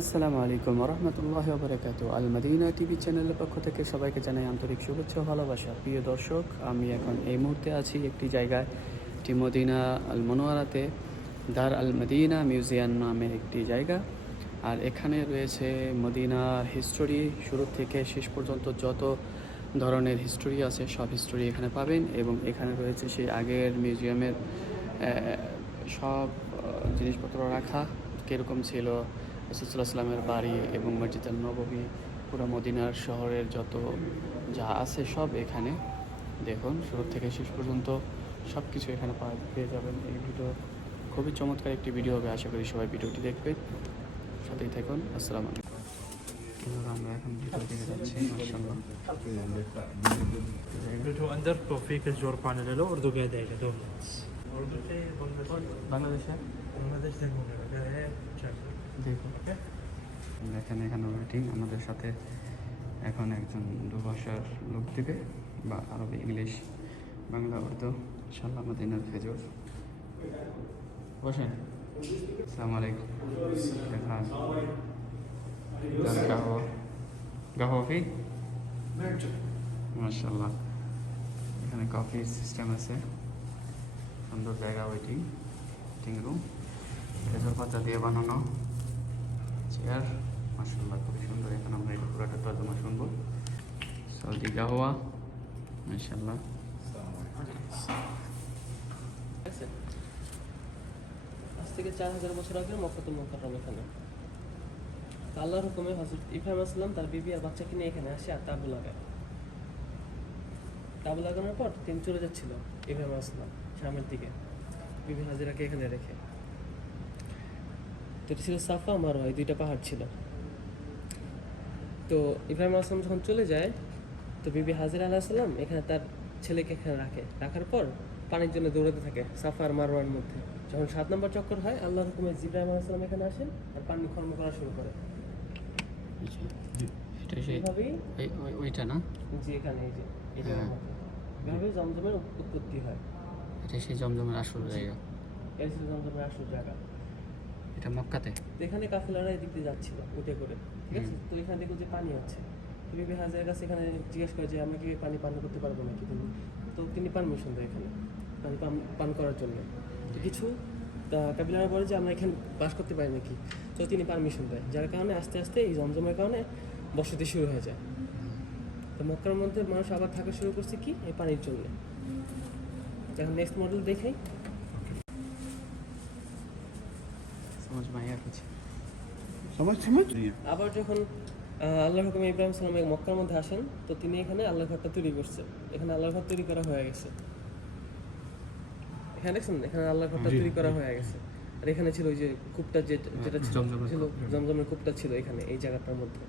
আসসালামু আলাইকুম রহমতুল্লাহ বারাকাতু। আল মদিনা টিভি চ্যানেলের পক্ষ থেকে সবাইকে জানাই আন্তরিক শুভেচ্ছা ও ভালোবাসা। প্রিয় দর্শক, আমি এখন এই মুহূর্তে আছি একটি জায়গায়, এটি মদিনা আল মনোয়ারাতে দার আল মদিনা মিউজিয়াম নামে একটি জায়গা। আর এখানে রয়েছে মদিনার হিস্টোরি, শুরু থেকে শেষ পর্যন্ত যত ধরনের হিস্টোরি আছে সব হিস্টোরি এখানে পাবেন। এবং এখানে রয়েছে সেই আগের মিউজিয়ামের সব জিনিসপত্র রাখা, কীরকম ছিল রাসূলুল্লাহ সাল্লামের বাড়ি এবং মসজিদ আল নববী, পুরো মদিনার শহরের যত যা আছে সব এখানে দেখুন। শুরু থেকে শেষ পর্যন্ত সব কিছু এখানে পেয়ে যাবেন। এই ভিডিও খুবই চমৎকার একটি ভিডিও হবে, আশা করি সবাই ভিডিওটি দেখবেন, সাথেই থাকুন। আসসালামু আলাইকুম। আমরা এখন ভিতর দিকে যাচ্ছি। মাশাআল্লাহ, تو اندر تو فيك الجور بانل له اردو قاعد عليه دول اردو في বাংলাদেশে بنغلاديش ده مغرب ده شاف দেখুন এখানে ওয়েটিং। আমাদের সাথে এখন একজন দুভাষার লোক দিবে, বা আরবি, ইংলিশ, বাংলা, উর্দু। ইনশাআল্লাহ মদিনার খেজুর। বসেন। আসসালামু আলাইকুম। দেখান গাহওয়া গাহওয়া ফি মাশাআল্লাহ। এখানে কফির সিস্টেম আছে, সুন্দর জায়গা, ওয়েটিং রুম, খেজুর পাতা দিয়ে বানানো চেয়ার। মাশাআল্লাহ, খুবই সুন্দর। এখন আমরা এটা পুরোটা তর্জমা শুনবো। সৌদি গাহওয়া, মাশাআল্লাহ। আজ থেকে 4000 বছর আগে মক্কাতুল মুকাররম এখানে আল্লাহর হুকুমে হযরত ইব্রাহিম আলাইহিস সালাম তার বিবি আর বাচ্চাকে নিয়ে এখানে আসে আর তাঁবু লাগায়। তাঁবু লাগানোর পর তিনি চলে যাচ্ছিল ইব্রাহিম আলাইহিস সালাম শামের দিকে, বিবি হাজেরাকে এখানে রেখে। তো এটা ছিল সাফা মারওয়া, এই দুইটা পাহাড় ছিল। তো ইব্রাহিম আলাইহিস সালাম যখন চলে যায়, তো বিবি হাজেরা আলাইহিস সালাম এখানে তার ছেলেকে এখানে রাখার পর পানির জন্য দৌড়াতে থাকে সাফা আর মারওয়ার মধ্যে। যখন 7 নম্বর চক্কর হয়, আল্লাহর হুকুমে ইব্রাহিম আলাইহিস সালাম এখানে আসেন আর পানি কর্ম করা শুরু করে। এটা সেই এইভাবেই ওইটা না, জি এখানে এই যে এই জায়গার মধ্যে এভাবেই জমজমের উৎপত্তি হয়। এটা সেই জমজমের আসল জায়গা। এই ছিল জমজমের আসল জায়গা। এটা মক্কাতে। তো এখানে কাফেলারা এদিক দিয়ে যাচ্ছিল উঠে করে, ঠিক আছে। তো এখান থেকে যে পানি হচ্ছে, তো বিবি হাজারের কাছে এখানে জিজ্ঞেস করে যে আমরা কি এই পানি পান করতে পারবো নাকি তুমি। তো তিনি পারমিশন দেয় এখানে পানি পান করার জন্য। তো কিছু কাবিলারা বলে যে আমরা এখানে বাস করতে পারি নাকি, তো তিনি পারমিশন দেয়, যার কারণে আস্তে আস্তে এই জমজমের কারণে বসতি শুরু হয়ে যায়। তো মক্কার মধ্যে মানুষ আবার থাকা শুরু করছে কি এই পানির জন্য। এখন নেক্সট মডেল দেখাই। আবার যখন আল্লাহর হুকুমে ইব্রাহিম সালাম মক্কার মধ্যে আসেন, তো তিনি এখানে আল্লাহর ঘরটা তৈরি করছেন। এখানে আল্লাহর ঘর তৈরি করা হয়ে গেছে। এখানে দেখছেন, এখানে আল্লাহর ঘরটা তৈরি করা হয়ে গেছে। আর এখানে ছিল ওই যে কূপটা যেটা ছিল জমজমের কূপটা ছিল এখানে এই জায়গাটার মধ্যে।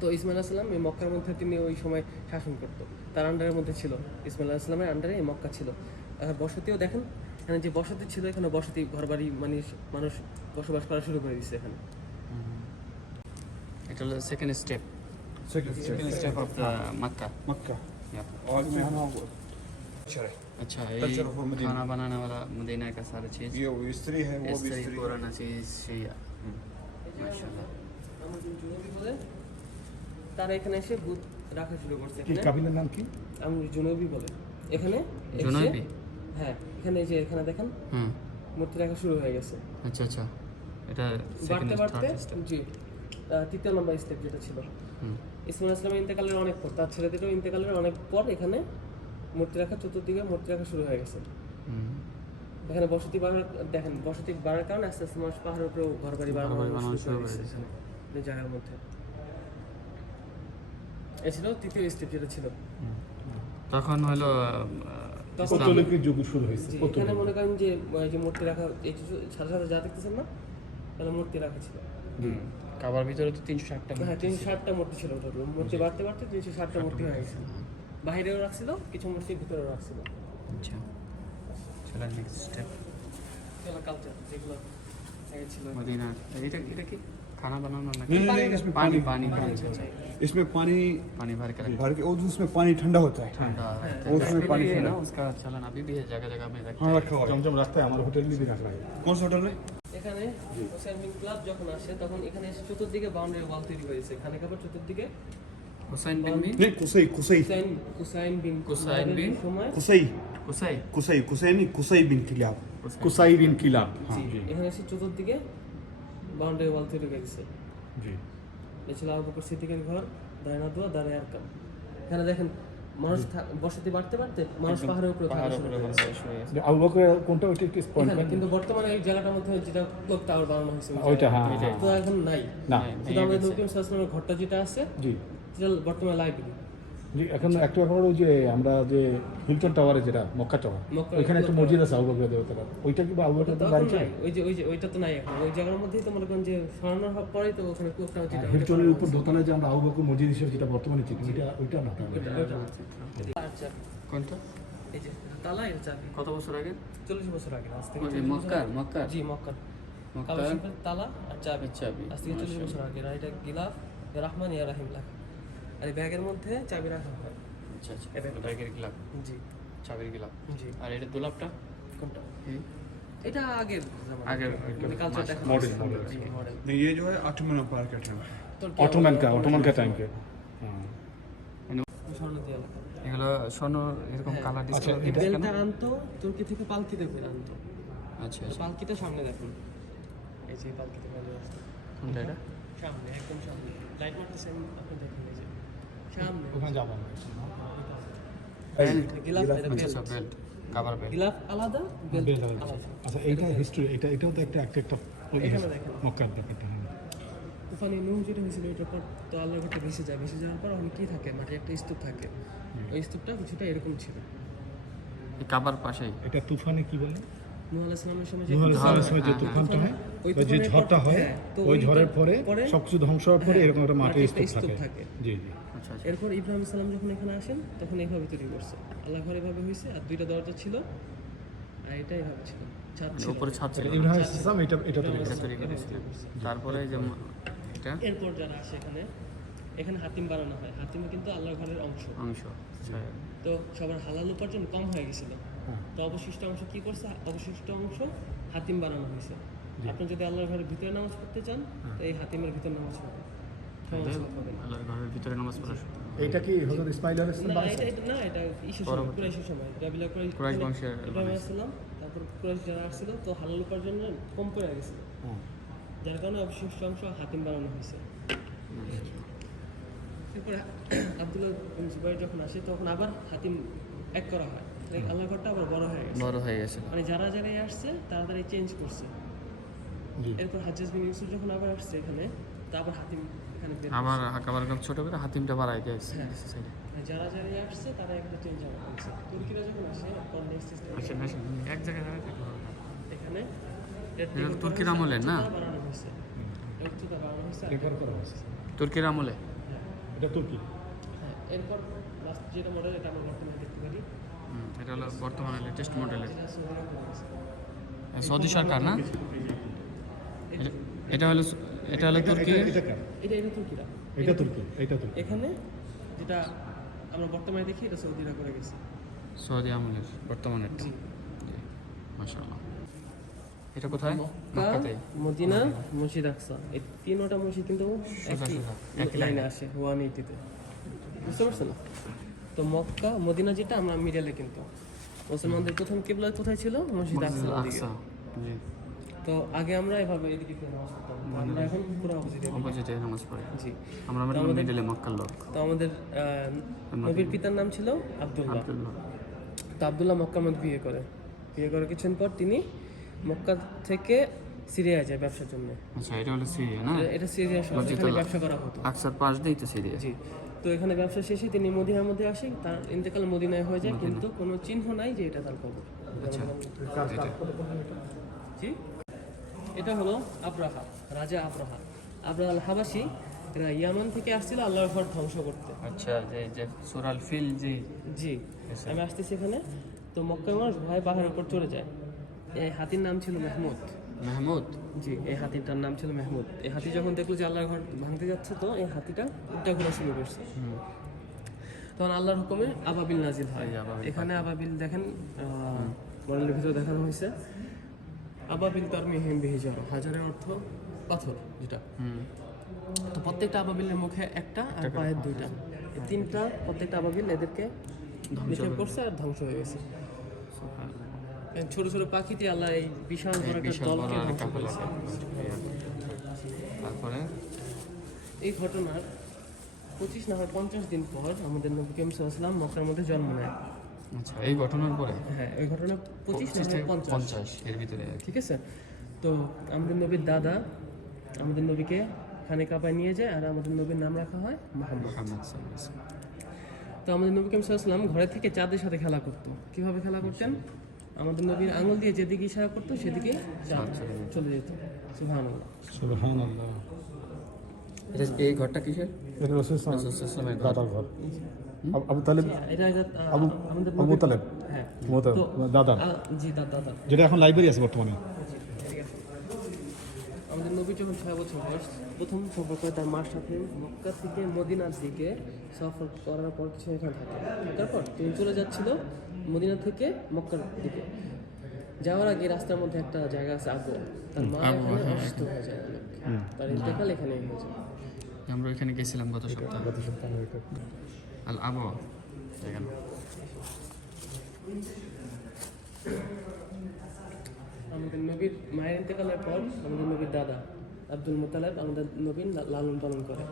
তো ইসমাইল আলাইহিস সালাম এই মক্কার মধ্যে তিনি ওই সময় শাসন করতো, তার আন্ডারের মধ্যে ছিল। ইসমাইল আলাইহিস সালামের আন্ডারে এই মক্কা ছিল। আর বসতিও দেখেন, এখানে যে বসতি ছিল, এখানে বসতি ঘরবাড়ি মানুষ বসবাস করা শুরু করে দিচ্ছে এখানে। এটা হলো সেকেন্ড স্টেপ অফ মক্কা। और इसमें हम अच्छा, ये Culture of Medina. खाना बनाने वाला मदीना का सारा चीज, ये वो स्त्री है, वो भी स्त्री है। पुराना चीज शिया। माशाल्लाह। আমার জুনবি বলে তারা এখানে এসে বুথ রাখা শুরু করছে। কি কাবিলার নাম কি? আমি জুনবি বলে এখানে এসে- জুনবি? হ্যাঁ, এখানে এই যে এখানে দেখেন হুম, মূর্তি রাখা শুরু হয়ে গেছে। আচ্ছা আচ্ছা, এটা বাড়তে সেকেন্ড বাড়তে থার্ড স্টেপ। জি 3 নম্বর স্টেপ যেটা ছিল, হুম, ইসমাইল ইসলামের ইন্তেকালের অনেক পর, তার ছেলেদেরও ইন্তেকালের অনেক পর এখানে মূর্তি রাখা, চতুর্দিকে মূর্তি রাখা শুরু হয়ে গেছে। হুম। এখানে বসতি বাড়ার কারণে আস্তে আস্তে মানুষ পাহাড়ের উপরেও ঘরবাড়ি বানানো শুরু করে দিয়েছে এই জায়গার মধ্যে। এ ছিল তৃতীয় স্টেপ যেটা ছিল। তখন হলো তখন পৌত্তলিকের যুগ শুরু হয়েছে। জি, এখানে মনে করেন যে এই যে মূর্তি রাখা, এই যে সাথে সাথে যা দেখতেছেন না, তাহলে মূর্তি রাখা ছিল। কাবার ভিতরে তো 360টা। হ্যাঁ, 360টা মূর্তি ছিল টোটাল। মূর্তি বাড়তে বাড়তে 360টা মূর্তি হয়ে গেছে। বাইরেও রাখছিল, কিছু মূর্তি ভিতরেও রাখছিল। আচ্ছা, চলো নেক্সট স্টেপ। চলো কালচার যেগুলো আগে ছিল। মদিনা। এটা কি खाना बनाना ना? नहीं, नहीं, इसमें पानी पानी पानी अच्छा अच्छा, इसमें पानी पानी भर के रखते भर के, और उसमें पानी ठंडा होता है। ठंडा और उसमें पानी है ना, ठंडा। उसका चलन अभी भी है, जगह जगह में रखते हाँ हैं। रखा हुआ है, जमजम रखता है, हमारे होटल में भी रख रहा है। कौन सा होटल है? এখানে হুসাইন বিন ক্লাব যখন আসে তখন এখানে এসে চতুর্দিকে বাউন্ডারি ওয়াল তৈরি হয়েছে এখানে আবার চতুর্দিকে হুসাইন বিন नहीं कुसई कुसई হুসাইন বিন হুসাইন বিন সময় कुसई কুসাই कुसई कुसई नहीं कुसई बिन किलाब कुसाई बिन किलाब জি, এখানে এসে চতুর্দিকে বাউন্ডারি ওয়াল তৈরি হয়েছে जी এই ছিল আবু বকর সিদ্দিকের ঘর দায়না দোয়া দাঁড়ে আরকাম এখানে দেখেন মানুষ বসতি বাড়তে বাড়তে মানুষ পাহাড়ের উপরে থাকা শুরু করেছে। আবু বকর কোনটা ওইটা একটু পয়েন্ট এখানে কিন্তু বর্তমানে এই জায়গাটার মধ্যে যেটা ক্লক টাওয়ার বানানো হয়েছে ওই ওইটা, হ্যাঁ, জায়গাটা। হ্যাঁ। তো এখন নাই না শুধু আমাদের নতুন শাসনের ঘরটা যেটা আছে জি সেটা বর্তমানে লাইব্রেরি জি এখন একটু এখন ওই যে আমরা যে হিলটন টাওয়ারে যেটা মক্কা টাওয়ার মক্কা ওইখানে একটা মসজিদ আছে আবু বকর দেবতার ওইটা কি আবু বকর তখন বাড়ি নাই ওই যে ওইটা তো নাই এখন ওই জায়গার মধ্যেই তো মনে করেন যে সরানোর হওয়ার পরেই তো ওখানে ক্লক টাওয়ার যেটা হিলটনের উপর দোতলায় যে আমরা আবু বকর মসজিদ হিসেবে যেটা বর্তমানে চিনি ওইটা না ওইটা আছে। আচ্ছা কোনটা এই যে তালা এর চাবি কত বছর আগে 40 বছর আগে আজ থেকে ওই যে 40 বছর মক্কার আগে। মক্কার জি মক্কার মক্কার কাবা শরীফের তালা আর চাবি চাবি আজ থেকে 40 বছর আগে আর এটা গিলাফ ইয়া রহমান ইয়া রাহিম লেখা আর এই ব্যাগের মধ্যে চাবি রাখা হয় আচ্ছা আচ্ছা এটা ব্যাগের গিলাপ জি চাবির গিলাপ জি আর এটা দোলাপটা কোনটা এই এটা আগের জামানা। আগের কালচার দেখা মডেল মডেল नहीं ये जो है ऑटोमन पार्क का टाइम ऑटोमन का टाइम के স্বর্ণ দিয়ে লেখা এগুলো স্বর্ণ এরকম হ্যাঁ। কালার আচ্ছা, ডিসপ্লে এই বেলটা আনতো তুর্কি থেকে পালকিতে করে আনতো আচ্ছা তো আচ্ছা পালকিটা সামনে দেখুন এই যে পালকিতে করে আসতো কোনটা এটা সামনে একদম সামনে লাইট মারতেছেন আপনি দেখেন এই যে সামনে ওখানে যাবো আমরা। গিলাফ এটা আচ্ছা বেল্ট আচ্ছা বেল্ট কাভার বেল্ট গিলাফ আলাদা বেল্ট বেল আলাদা। আলাদা আচ্ছা এইটা হিস্ট্রি এটাও তো একটা এখানে দেখেন। মক্কার ব্যাপারটা হ্যাঁ তুফানি নূহ যেটা হয়েছিল ওইটার পর তো আল্লাহর ঘরটা ভেসে যায় ভেসে যাওয়ার পর এখন কি থাকে মাটির একটা স্তূপ থাকে ওই স্তূপটা কিছুটা এরকম ছিল এই কাভার পাশেই এটা তুফানে কি বলে নূহ আলাইহিস সালামের সময় যে নূহ আলাইহিস সালামের সময় যে হ্যাঁ, তুফানটা হয় ওই বা যে তুফানের ঝড়টা পর- হয় হ্যাঁ, তো ওই ওই ঝড়ের পরে পরে সবকিছু ধ্বংস হওয়ার পরে এরকম একটা মাটির মাটির একটা স্তূপ স্তূপ থাকে থাকে। জি জি আচ্ছা আচ্ছা এরপর ইব্রাহিম সালাম যখন এখানে আসেন তখন এইভাবে তৈরি করছে আল্লাহ ঘর এভাবে হয়েছে আর দুইটা দরজা ছিল আর এটা এভাবে ছিল ছাদ ছিল উপরে ছাদ ছিল ইব্রাহিম ইসলাম এটা তৈরি এটা করেছে। তৈরি করেছিলেন তারপরে এই যে এটা এরপর যারা আসে এখানে এখানে হাতিম বানানো হয় হাতিম কিন্তু আল্লাহর ঘরের অংশ অংশ আচ্ছা তো সবার হালাল উপার্জন কম হয়ে গেছিল হ্যাঁ। তো অবশিষ্ট অংশ কি করছে অবশিষ্ট অংশ হাতিম বানানো হয়েছে আপনি যদি আল্লাহর ঘরের ভিতরে নামাজ পড়তে চান তো এই হাতিমের ভিতরে নামাজ পড়বেন সমস্যা হবে না। আল্লাহর ঘরের ভিতরে নামাজ পড়া এইটা কি হযরত ইসমাইল আলাইহিস না সালাম এটা না এটা ইসের সময় কুরাইশের সময় রাবিলা কুরাইশ বংশের ইব্রাহিম আসসালাম তারপর কুরাইশ যারা আসছিল তো হালাল উপার্জন কম পড়ে গেছিল যার কারণে অবশিষ্ট অংশ হাতিম বানানো হয়েছে এরপরে আব্দুল্লাহ বিন জুবাইর যখন আসে তখন আবার হাতিম এক করা হয় এই আল্লাহ ঘরটা আবার বড় হয়ে গেছে বড় হয়ে গেছে মানে যারা জায়গায় আসছে তাড়াতাড়ি চেঞ্জ করছে জি এরপর হাজ্জাজ বিন ইউসুফ যখন আবার আসছে এখানে তা আবার হাতিম এখানে বের আবার কাভার কাপ ছোট করে হাতিমটা বাড়াই দিয়েছে হ্যাঁ। মানে যারা জায়গায় আসছে তারা একটা চেঞ্জ আবার করছে তুর্কিরা যখন আসে কনটেক্সট সিস্টেম আচ্ছা বেশ এক জায়গায় এখানে এটা তো তুর্কির আমলের না? বানানো হয়েছে উচ্চতা বানানো হয়েছে আর রেকর্ড করা হয়েছে তুর্কির আমলে এটা তুর্কি হ্যাঁ, এরপর লাস্ট যেটা মডেল এটা আমরা বর্তমানে দেখতে পারি এটা হলো বর্তমানে লেটেস্ট মডেলের যেটা সৌদি আরবে হয়েছে। সৌদি সরকার না এটা হলো এটা হলো তুর্কি এটা কার? এটা তুর্কিরা এটা তুর্কি এটা তুর্কি এখানে যেটা আমরা বর্তমানে দেখি এটা সৌদিরা করে গেছে সৌদি আমলের বর্তমানের জি মাশাআল্লাহ এটা কোথায় মক্কা মক্কাতে মদিনা মসজিদ আকসা এই তিনটা মসজিদ কিন্তু একই একই লাইনে আসে 180 তে বুঝতে পারছেন তো মক্কা মদিনা যেটা আমরা মিডলে কিন্তু মুসলমানদের প্রথম কিবলা কোথায় ছিল মসজিদ আকসা আকসা জি তো আগে আমরা এভাবে এদিকে ফিরে নামাজ পড়তাম আমরা এখন পুরো অপোজিটে অপোজিটে নামাজ পড়ে জি আমরা তো আমাদের আমাদের- মিডলে মক্কার লোক তো আমাদের নবীর পিতার নাম ছিল আব্দুল্লাহ আব্দুল্লাহ তো আব্দুল্লাহ মক্কার মধ্যে বিয়ে করে কিছুদিন পর তিনি মক্কা থেকে সিরিয়া যায় ব্যবসার জন্য আচ্ছা এটা হলো সিরিয়া না এটা সিরিয়া শহর এখানে মসজিদুল্লাহ। ব্যবসা করা হতো আকসার পাশ দিয়েই তো সিরিয়া জি তো এখানে ব্যবসা শেষে তিনি মদিনার মধ্যে আসে তার ইন্তেকাল মদিনায় হয়ে যায় কিন্তু কোনো চিহ্ন নাই যে এটা তার কবর আচ্ছা জি এটা হলো আব্রাহা রাজা আব্রাহা আব্রাহা আল হাবাসি এরা ইয়ামান থেকে আসছিল আল্লাহর ঘর ধ্বংস করতে আচ্ছা যে যে সুরাল ফিল যে জি আমি আসতেছি এখানে তো মক্কার মানুষ ভয় পাহাড়ের উপর চড়ে যায় এই হাতির নাম ছিল মেহমুদ মাহমুদ জি এই হাতিটার নাম ছিল মেহমুদ এই হাতি যখন দেখলো যে আল্লাহর ঘর ভাঙতে যাচ্ছে তো এই হাতিটা উল্টা ঘোরা শুরু করছে তখন আল্লাহর হুকুমে আবাবিল নাজিল হয় এই যে আবাবিল এখানে আবাবিল দেখেন মডেলের ভিতরে দেখানো হয়েছে আবাবিল তারমিহিম বিহিজারা, হাজারের অর্থ পাথর যেটা। তো প্রত্যেকটা আবাবিলের মুখে একটা আর পায়ের দুইটা, এই তিনটা প্রত্যেকটা আবাবিল এদেরকে নিক্ষেপ করছে আর ধ্বংস হয়ে গেছে। ছোট ছোট পাখিতে আল্লাহ এই বিশাল বড় একটা দলকে ধ্বংস করেছে। তারপরে এই ঘটনার 25 না হয় 50 দিন পর আমাদের নবী করিম সাল্লাল্লাহু আলাইহি ওয়াসাল্লাম মক্কার মধ্যে জন্ম নেয়। আচ্ছা, এই ঘটনার পরে হ্যাঁ, এই ঘটনা 25 না হয় 50, 50 এর ভিতরে ঠিক আছে। তো আমাদের নবীর দাদা আমাদের নবীকে খানে কাবায় নিয়ে যায় আর আমাদের নবীর নাম রাখা হয় মুহাম্মদ। মুহাম্মদ সাল্লাল্লাহু আলাইহি ওয়াসাল্লাম। তো আমাদের নবী করিম সাল্লাল্লাহু আলাইহি ওয়াসাল্লাম ঘরে থেকে চাঁদের সাথে খেলা করতো। কিভাবে খেলা করতেন? আমাদের নবীর আঙুল দিয়ে যেদিকে ইশারা করতো সেদিকে চাঁদ চলে যেত। সুবহানাল্লাহ। সুবহানাল্লাহ। এই ঘরটা কিসের? এটা রাসূল রাসূল সাল্লাল্লাহু আলাইহি ওয়াসাল্লামের দাদার ঘর। আবু তালেব, এটা আবু আমাদের আবু নবীর- তালেব, হ্যাঁ, মোতালেব, দাদা, জি দাদা। যেটা এখন লাইব্রেরি আছে বর্তমানে। আমাদের নবী যখন 6 বছর বয়স প্রথম সফর করে তার মার সাথে মক্কা থেকে মদিনার দিকে সফর করার পর কিছু এখানে থাকে। তারপর তিনি চলে যাচ্ছিল মদিনা থেকে মক্কার দিকে। যাওয়ার আগে রাস্তার মধ্যে একটা জায়গা আছে আবু, তার মা এখানে অসুস্থ হয়ে যায় অনেক। তার ইন্তেকাল এখানেই হয়ে যায়। আমরা এখানে গেছিলাম গত সপ্তাহে। গত সপ্তাহে এটা। আল আবওয়া এখানে। আমাদের নবীর মায়ের ইন্তেকালের পর আমাদের নবীর দাদা আব্দুল মুতালেব আমাদের নবীর লালন পালন করে।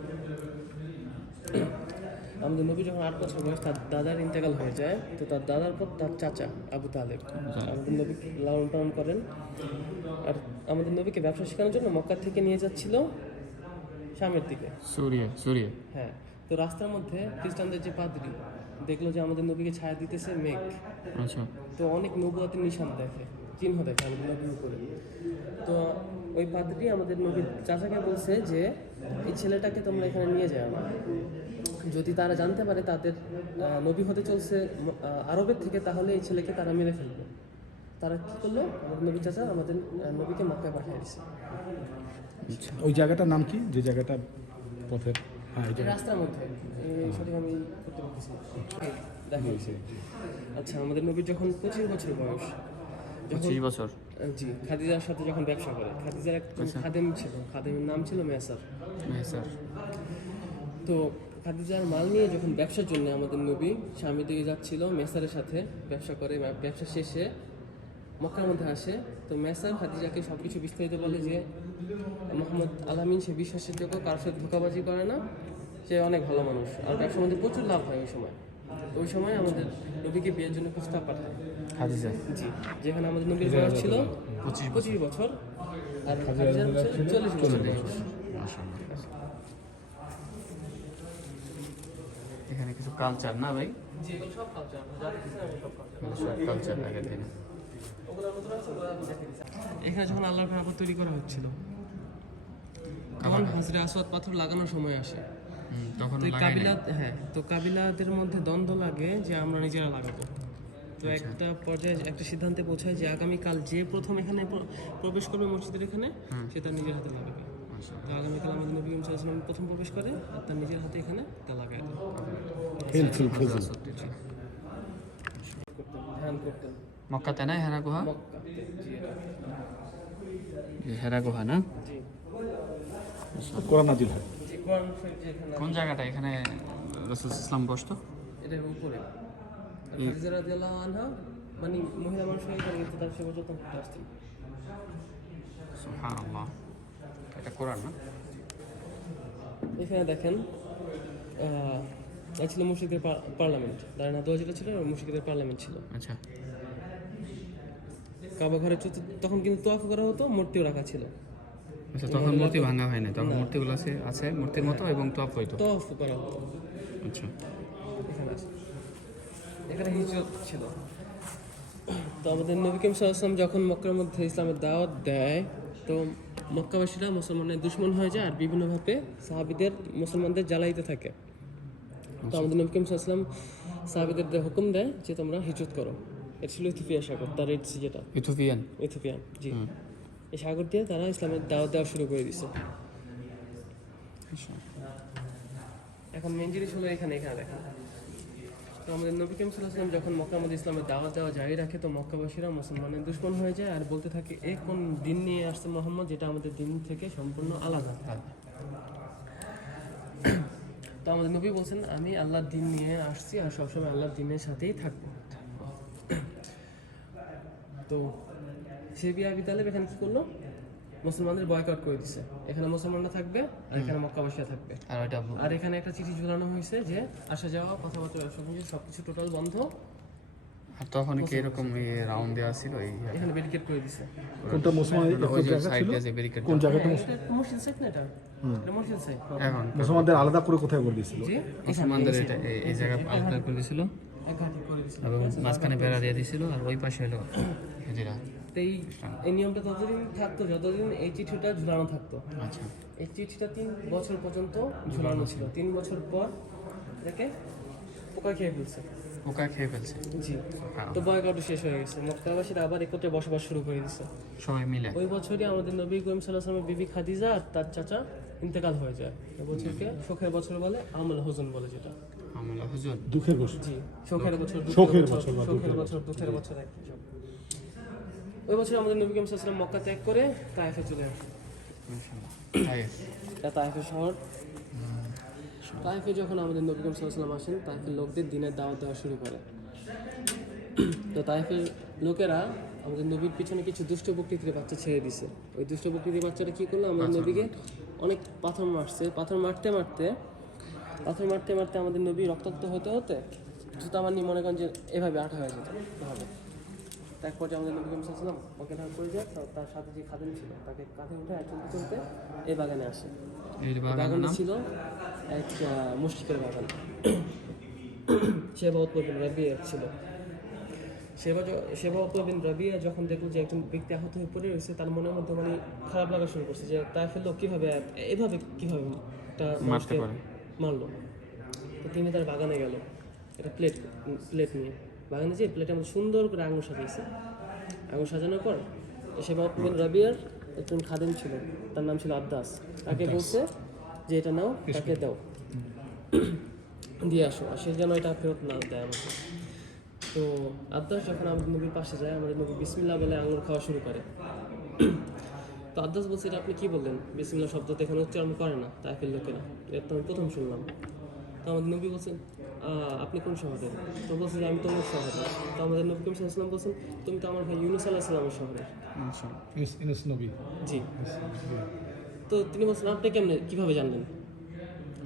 আমাদের নবী যখন 8 বছর বয়স তার দাদার ইন্তেকাল হয়ে যায়, তো তার দাদার পর তার চাচা আবু তালেব আমাদের নবী লালন পালন করেন। আর আমাদের নবীকে ব্যবসা শেখানোর জন্য মক্কা থেকে নিয়ে যাচ্ছিল শামের দিকে। সুরিয়া। হ্যাঁ, তো রাস্তার মধ্যে খ্রিস্টানদের যে পাদ্রী দেখলো যে আমাদের নবীকে ছায়া দিতেছে মেঘ, আচ্ছা, তো অনেক নবুয়তের নিশান দেখে, চিহ্ন দেখে আমাদের নবীর উপরে। তো ওই পাদ্রী আমাদের নবীর চাচাকে বলছে যে এই ছেলেটাকে তোমরা এখানে নিয়ে যাও না, যদি তারা জানতে পারে তাদের নবী হতে চলছে আরবের থেকে, তাহলে এই ছেলেকে তারা মেরে ফেলবে। তারা কি করলো? আমাদের নবী চাচা আমাদের নবীকে মক্কায় পাঠিয়ে দিচ্ছে। ওই জায়গাটার নাম কি, যে জায়গাটা পথের? হ্যাঁ, এই জায়গা। রাস্তার মধ্যে সঠিক আমি করতে পারতেছি না। দেখা হয়েছে। আচ্ছা, আমাদের নবীর যখন 25 বছর বয়স, যখন 25 বছর। জি খাদিজার সাথে যখন ব্যবসা করে, খাদিজার একজন খাদেম ছিল, খাদেমের নাম ছিল মেসার। স্যার, তো খাদিজার মাল নিয়ে যখন ব্যবসার জন্য আমাদের নবী স্বামী দিকে যাচ্ছিল মেসারের সাথে ব্যবসা করে, ব্যবসা শেষে মক্কার মধ্যে আসে। তো মেসার খাদিজাকে সব কিছু বিস্তারিত বলে যে মোহাম্মদ আলামিন সে বিশ্বাসের যোগ্য, কারোর সাথে ধোঁকাবাজি করে না, সে অনেক ভালো মানুষ, আর ব্যবসার মধ্যে প্রচুর লাভ হয় ওই সময়। তো ওই সময় আমাদের নবীকে বিয়ের জন্য প্রস্তাব পাঠায় খাদিজা। জি, যেখানে আমাদের নবীর বয়স ছিল 25 বছর আর খাদিজার ছিল 40 বছর বয়স। এখানে কিছু কালচার না ভাই? জি, এগুলো সব কালচার যা দেখতেছেন আমি সব কালচার। সব কালচার আগের দিনে। ওগুলোর মতো আছে, ওগুলো আমি দেখে দিচ্ছি। এখানে যখন আল্লাহর কাবা তৈরি করা হচ্ছিল তখন হাজরে আসওয়াদ পাথর লাগানোর সময় আসে। তখন তো তো কাবিলাদের মধ্যে দ্বন্দ্ব লাগে যে আমরা নিজেরা লাগাবো। তো একটা পর্যায়ে একটা সিদ্ধান্তে পৌঁছায় যে আগামীকাল যে প্রথম এখানে প্রবেশ করবে মসজিদের এখানে, সে তার নিজের হাতে লাগাবে। তো আগামীকাল আমাদের নবী করিম সাল্লাল্লাহু আলাইহি ওয়াসাল্লাম প্রথম প্রবেশ করে আর তার নিজের হাতে এখানে তা লাগায় দেয়। ধ্যান করতেন মক্কাতে না হেরা গুহা? মক্কাতে। জি, হেরা গুহা না? জি, কোরআন নাজিল হয়। জি, কোরআন শরীফ যেখানে কোন জায়গাটা এখানে রাসূল ইসলাম বসতো? এটার উপরে খাদিজা রাদিয়াল্লাহু আনহা মানে মহিলা মানুষ হয়ে গেলে কিন্তু তার সেবা যত্ন করতে আসতেন। সুবহানাল্লাহ। এটা কোরআন না? এখানে দেখেন ছিল মুশরিকদের পার্লামেন্ট, দাঁড়ানা দোয়া যেটা ছিল মুশরিকদের পার্লামেন্ট ছিল। আচ্ছা, কাবা ঘরে তখন কিন্তু তোয়াফ করা হতো, মূর্তিও রাখা ছিল। আচ্ছা, তখন মূর্তি ভাঙা হয় না, তখন মূর্তিগুলো আছে মূর্তির মতো এবং তওয়াফ হইতো। তোয়াফ করা হতো। আচ্ছা, এখানে আছে, এখানে হিজরত ছিল। তো আমাদের নবী করিম সাল্লাল্লাহু আলাইহি ওয়াসাল্লাম যখন মক্কার মধ্যে ইসলামের দাওয়াত দেয়, তো মক্কাবাসীরা মুসলমানের দুশমন হয়ে যায় আর বিভিন্নভাবে সাহাবীদের মুসলমানদের জ্বালাইতে থাকে। তো আমাদের নবী করিম সাল্লাল্লাহু আলাইহি ওয়াসাল্লাম সাহাবীদের হুকুম দেয় যে তোমরা হিজরত করো। এটা ছিল ইথিওপিয়া সাগর, তার রেড সি যেটা ইথিওপিয়ান। জি, এই সাগর দিয়ে তারা ইসলামের দাওয়াত দেওয়া শুরু করে দিছে। এখন মেন জিনিস হলো এখানে দেখেন তো আমাদের নবী করিম সাল্লাল্লাহু আলাইহি ওয়াসাল্লাম যখন মক্কার মধ্যে ইসলামের দাওয়াত দেওয়া জারি রাখে, তো মক্কাবাসীরা মুসলমানের দুশমন হয়ে যায় আর বলতে থাকে এ কোন দিন নিয়ে আসছে মোহাম্মদ যেটা আমাদের দিন থেকে সম্পূর্ণ আলাদা। তো আমাদের নবী বলছেন আমি আল্লাহর দিন নিয়ে আসছি আর সবসময় আল্লাহর দিনের সাথেই থাকবো। তো সে বিয়া আবি তালেব এখানে কি করলো, মুসলমানদের বয়কট করে দিছে। এখানে মুসলমানরা থাকবে আর এখানে মক্কাবাসীরা থাকবে। আর ওইটা আর এখানে একটা চিঠি ঝুলানো হয়েছে যে আসা যাওয়া কথাবার্তা ব্যবসা বাণিজ্য সবকিছু টোটাল বন্ধ। আর তখন কি এরকম রাউন্ড দেওয়া ছিল এই এখানে ব্যারিকেড করে দিছে। কোনটা মুসলমান ওই যে সাইড দিয়ে যে ব্যারিকেড কোন জায়গাটা এটা মসজিদ সাইড না, এটা এটা মসজিদ সাইড। এখন মুসলমানদের আলাদা করে কোথায় করে দিয়েছিল? জি মুসলমানদের এটা এই জায়গা আলাদা করে দিয়েছিল এক ঘাটি করে দিছে। এবং মাঝখানে বেড়া দিয়ে দিয়েছিল আর ওই পাশে হলো হিজরা। তো এই নিয়মটা ততদিন থাকতো যতদিন এই চিঠিটা ঝুলানো থাকতো। আচ্ছা এই চিঠিটা 3 বছর পর্যন্ত ঝুলানো ছিল। 3 বছর পর এটাকে পোকা খেয়ে ফেলছে। পোকা খেয়ে ফেলছে জি, তো বয়কট শেষ হয়ে গেছে। মক্কাবাসীরা আবার একত্রে বসবাস শুরু করে দিচ্ছে। সবাই মিলে। ওই বছরই আমাদের নবী করিম সাল্লাল্লাহু আলাইহি ওয়াসাল্লামের বিবি খাদিজা আর তার চাচা ইন্তেকাল হয়ে যায়। এই বছরকে শোকের বছর বলে, আমল হুজন বলে যেটা। আমলা হুজুর দুঃখের বছর। জি, শোকের বছর, শোকের বছর বা শোকের বছর, দুঃখের বছর একই সব। ওই বছর আমাদের নবী করিম সাল্লাল্লাহু আলাইহি ওয়াসাল্লাম মক্কা ত্যাগ করে তায়েফে চলে আসে। মাশাআল্লাহ। তাইফ। এটা তায়েফের শহর। তায়েফে যখন আমাদের নবী করিম সাল্লাল্লাহু আলাইহি ওয়াসাল্লাম আসেন, তায়েফের লোকদের দিনের দাওয়াত দেওয়া শুরু করে। তো তায়েফের লোকেরা আমাদের নবীর পিছনে কিছু দুষ্ট প্রকৃতির বাচ্চা ছেড়ে দিছে। ওই দুষ্ট প্রকৃতির বাচ্চাটা কি করলো, আমাদের নবীকে অনেক পাথর মারছে। পাথর মারতে মারতে আমাদের নবী রক্তাক্ত হতে হতে জুতা মানি মনে করেন যে এভাবে আঠা হয়ে যেত এভাবে। এক পর্যায়ে আমাদের নবী করিম সাল্লাল্লাহু আলাইহি ওয়াসাল্লাম ওকে ধার করে যায়, তার সাথে যে খাদেম ছিল তাকে কাঁধে উঠে চলতে চলতে এই বাগানে আসে। এই বাগানের বাগানটা নাম ছিল এক মুশরিকের বাগান। শেবা উতবা বিন রাবিয়া ছিল। শেবা উতবা বিন রাবিয়া যখন দেখলো যে একজন ব্যক্তি আহত হয়ে পড়ে রয়েছে, তার মনের মধ্যে মানে খারাপ লাগা শুরু করছে যে তায়েফের লোক কিভাবে এভাবে একটা মানুষকে মারলো। তো তিনি তার বাগানে গেল, একটা প্লেট নিয়ে বাগানে যে প্লেটের মধ্যে সুন্দর করে আঙুর সাজিয়েছে। আঙুর সাজানোর পর শেবা উতবা বিন রাবিয়ার একজন খাদেম ছিল, তার নাম ছিল আদ্দাস। তাকে বলছে যে এটা নাও, তাকে দাও, দিয়ে আসো, আর সে যেন এটা ফেরত না দেয় আমাকে। তো আদ্দাস যখন আমাদের নবীর পাশে যায়, আমাদের নবী বিসমিল্লাহ বলে আঙুর খাওয়া শুরু করে। তো আদ্দাস বলছে এটা আপনি কি বললেন, বিসমিল্লাহ শব্দ তো এখানে উচ্চারণ করে না তায়েফের লোকেরা, এটা তো আমি প্রথম শুনলাম। তো আমাদের নবী বলছেন আপনি কোন শহরের? তো বলছে যে আমি তোমার শহরের। তো আমাদের নবী করিম সাল্লাল্লাহু আলাইহি ওয়াসাল্লাম বলছেন তুমি তো আমার ভাই ইউনূস আলাইহিস সালামের শহরের। ইউনুস নবী। জি। তো তিনি বলছেন আপনি কিভাবে জানলেন?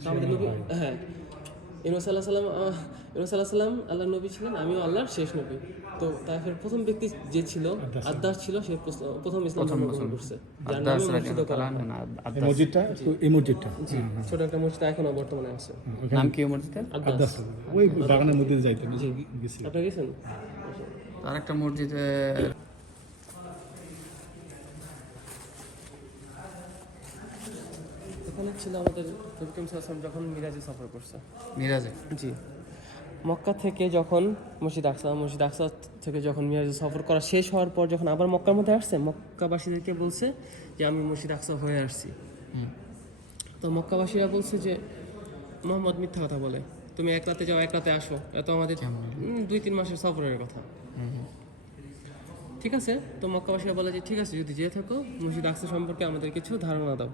তো আমাদের নবী ইউনূস আলাইহিস সালাম আল্লাহর নবী ছিলেন, আমিও আল্লাহর শেষ নবী। তো তায়েফের প্রথম ব্যক্তি যে ছিল আদ্দাস ছিল, সে প্রথম ইসলাম ধর্ম গ্রহণ করছে। যার নামে মসজিদ করা হয়। এই মসজিদটা এই মসজিদটা জি, ছোট একটা মসজিদ এখনো বর্তমানে আছে। নাম কি মসজিদের? আদ্দাস। ওই বাগানের মধ্যে যাইতেন গেছি। আপনি গেছেন? আর একটা মসজিদে এখানে ছিল আমাদের নবী করিম সাল্লাল্লাহু আলাইহি ওয়াসাল্লাম যখন মিরাজে সফর করছে। মিরাজে। জি, মক্কা থেকে যখন মসজিদ আকসা থেকে যখন মিরাজে সফর করা শেষ হওয়ার পর যখন আবার মক্কার মধ্যে আসছে, মক্কাবাসীদেরকে বলছে যে আমি মসজিদ আকসা হয়ে আসছি। তো মক্কাবাসীরা বলছে যে মোহাম্মদ মিথ্যা কথা বলে, তুমি এক রাতে যাও এক রাতে আসো, এত আমাদের 2-3 মাসের সফরের কথা। ঠিক আছে, তো মক্কাবাসীরা বলে যে ঠিক আছে যদি যেয়ে থাকো, মসজিদ আকসা সম্পর্কে আমাদের কিছু ধারণা দাও,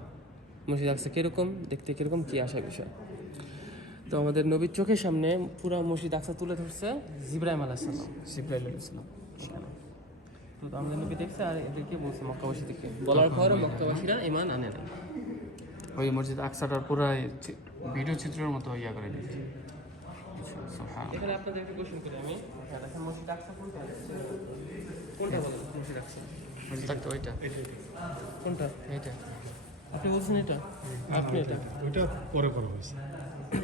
মসজিদ আকসা কিরকম দেখতে, কিরকম কি আসা বিষয়। তো আমাদের নবীর চোখের সামনে পুরো মসজিদ আকসা তুলে ধরছে জিবরাইল আলাইহিস সালাম এখানে। তো আমাদের নবী দেখছে আর এদেরকে বলছে মক্কাবাসীদেরকে, বলার পর মক্কাবাসীরা ঈমান আনে না। ওই মসজিদ আকসাটার পুরো ভিডিও চিত্রের মতো ইয়া করে দিয়েছে। এখানে আপনাদেরকে কোশ্চেন করি আমি, দেখেন মসজিদ আকসা কোনটা বলেন? মসজিদ আকসা মসজিদ আকসা ওইটা কোনটা? এইটা আপনি বলছেন এটা, আপনি এটা, ওইটা পরে করা হয়েছে।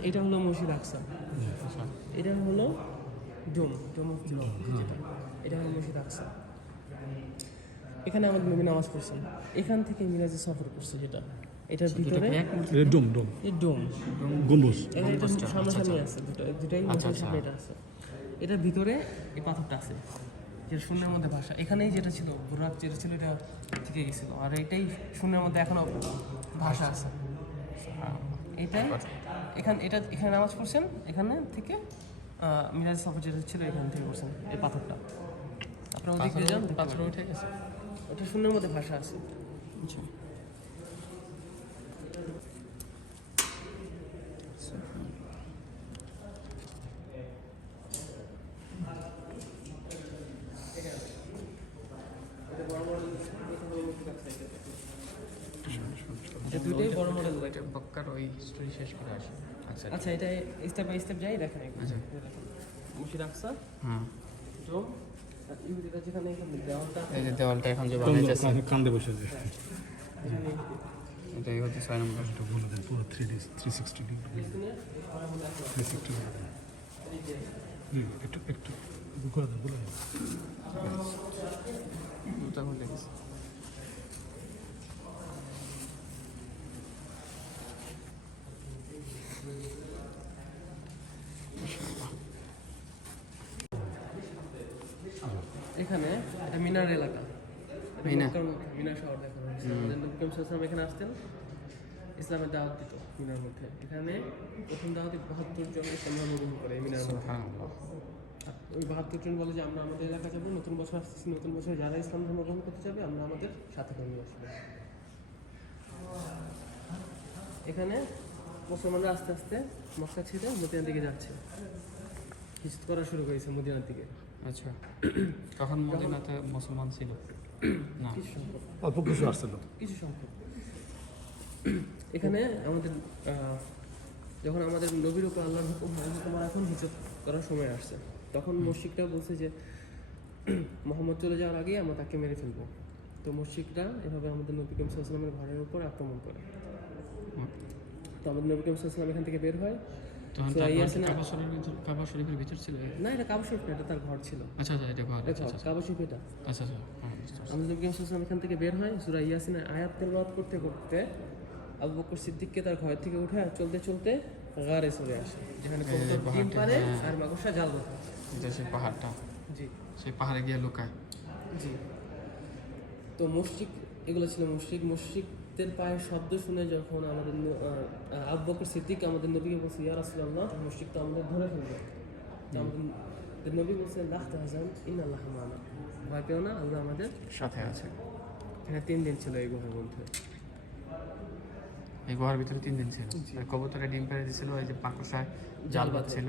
এটা হলো মসজিদ আকসা, এটা হলো ডোম যেটা, এটা হলো মসজিদ আকসা। এখানে আমাদের নবী নামাজ পড়ছেন, এখান থেকে মিরাজে সফর করছে যেটা, এটার ভিতরে ডোম এই ডোম গম্বুজ। এটা সামনাসামনি আছে, দুটাই মসজিদের সামনে এটা আছে। এটার ভিতরে এই পাথরটা আছে যেটা শূন্যের মধ্যে ভাষা। এখানেই যেটা ছিল বুরাক যেটা ছিল এটা থেকে গেছিল, আর এটাই শূন্যের মধ্যে এখনো ভাষা আছে। এটাই এখানে নামাজ পড়ছেন, এখানে থেকে মিরাজ সফর যেটা ছিল এখান থেকে করছেন এই পাথরটা। আপনারা ওদিক দিয়ে যান, পাথর উঠে গেছে। ওটা শূন্যের মধ্যে ভাষা আছে। আচ্ছা। এটা দুইটাই বড় মডেল। এটা বক্কার ওই স্টোরি শেষ করে আসে। আচ্ছা আচ্ছা, এটা স্টেপ বাই স্টেপ যাই দেখেন। আচ্ছা। মুশিদ আকসা হ্যাঁ, ডোম আর ইহুদিরা যেখানে এখানে দেওয়ালটা এই যে দেওয়ালটা এখন যে বানাইতেছে কান্দে বসে যে এখানে এটাই হচ্ছে 6 নম্বর। এটা বলে দেন পুরো 3D 360 ডিগ্রি এখানে ঘরের মধ্যে আছে। 360 এই যে একটু একটু করে দেন বলে দেন দুটা খুলে গেছে। এখানে এটা মিনার এলাকা। মিনা। মিনার শহর দেখানো হয়েছে। আমাদের নবী করিম সাল্লাল্লাহু আলাইহি ওয়াসাল্লাম এখানে আসতেন, ইসলামের দাওয়াত দিত মিনার মধ্যে। এখানে প্রথম দাওয়াতে 72 জন ইসলাম ধর্ম গ্রহণ করে এই মিনার মধ্যে। সুবহানাল্লাহ। আর ওই 72 জন বলে যে আমরা আমাদের এলাকা যাবো, নতুন বছর আসতেছি, নতুন বছরে যারা ইসলাম ধর্ম গ্রহণ করতে যাবে আমরা আমাদের সাথে করে নিয়ে আসবো। এখানে মুসলমানরা আস্তে আস্তে মক্কা ছেড়ে মদিনার দিকে যাচ্ছে, হিজরত করা শুরু করেছে মদিনার দিকে। আচ্ছা, তখন মদিনাতে মুসলমান ছিল না? কিছু সংখ্যক, অল্প কিছু আসছিল কিছু সংখ্যক। এখানে আমাদের যখন আমাদের নবীর উপর আল্লাহর হুকুম হয় যে তোমার এখন হিজরত করার সময় আসছে, তখন মুশরিকরা বলছে যে মোহাম্মদ চলে যাওয়ার আগেই আমরা তাকে মেরে ফেলবো। তো মুশরিকরা এভাবে আমাদের নবী করিম সাল্লাল্লাহু আলাইহি ওয়াসাল্লামের ঘরের উপর আক্রমণ করে। তো আমাদের নবী করিম সাল্লাল্লাহু আলাইহি ওয়াসাল্লাম এখান থেকে বের হয়। তখন সূরা ইয়াসিন, কাবা শরীফের ভিতর ছিল? না এটা কাবা শরীফ না, এটা তার ঘর ছিল। আচ্ছা আচ্ছা, এটা ঘর। দেখো কাবা শরীফ এটা। আচ্ছা আচ্ছা, হ্যাঁ, বুঝতে পারছি। আমাদের নবী করিম সাল্লাল্লাহু আলাইহি ওয়াসাল্লাম এখান থেকে বের হয়, সূরা ইয়াসিনের আয়াত তেলাওয়াত করতে করতে আবু বকর সিদ্দিককে তার ঘর থেকে উঠে আর চলতে চলতে গারে চলে আসে, যেখানে এই যে কবুতর ডিম পাহাড়টা, পারে হ্যাঁ। আর মাকড়সা জাল বাঁধে। এটা সেই পাহাড়টা, জি সেই পাহাড়ে গিয়ে লুকায়। জি। তো মুশরিক, এগুলো ছিল মুশরিক। মুশরিকদের পায়ের শব্দ শুনে যখন আমাদের আবু বকর সিদ্দিক আমাদের নবীকে বলছে, ইয়া রাসূলুল্লাহ, মুশরিক তো আমাদের ধরে ফেলবে। তো আমাদের নবী বলছেন, লা তাহজান ইন্নাল্লাহা মা'ানা, ভয় পেও না, আল্লাহ আমাদের সাথে আছে। এখানে 3 দিন ছিল এই গুহার মধ্যে। এই গুহার ভিতরে 3 দিন ছিল। আর কবুতরে ডিম পেড়ে দিয়েছিল, এই যে পাকড়সায় জাল বাঁধছিল।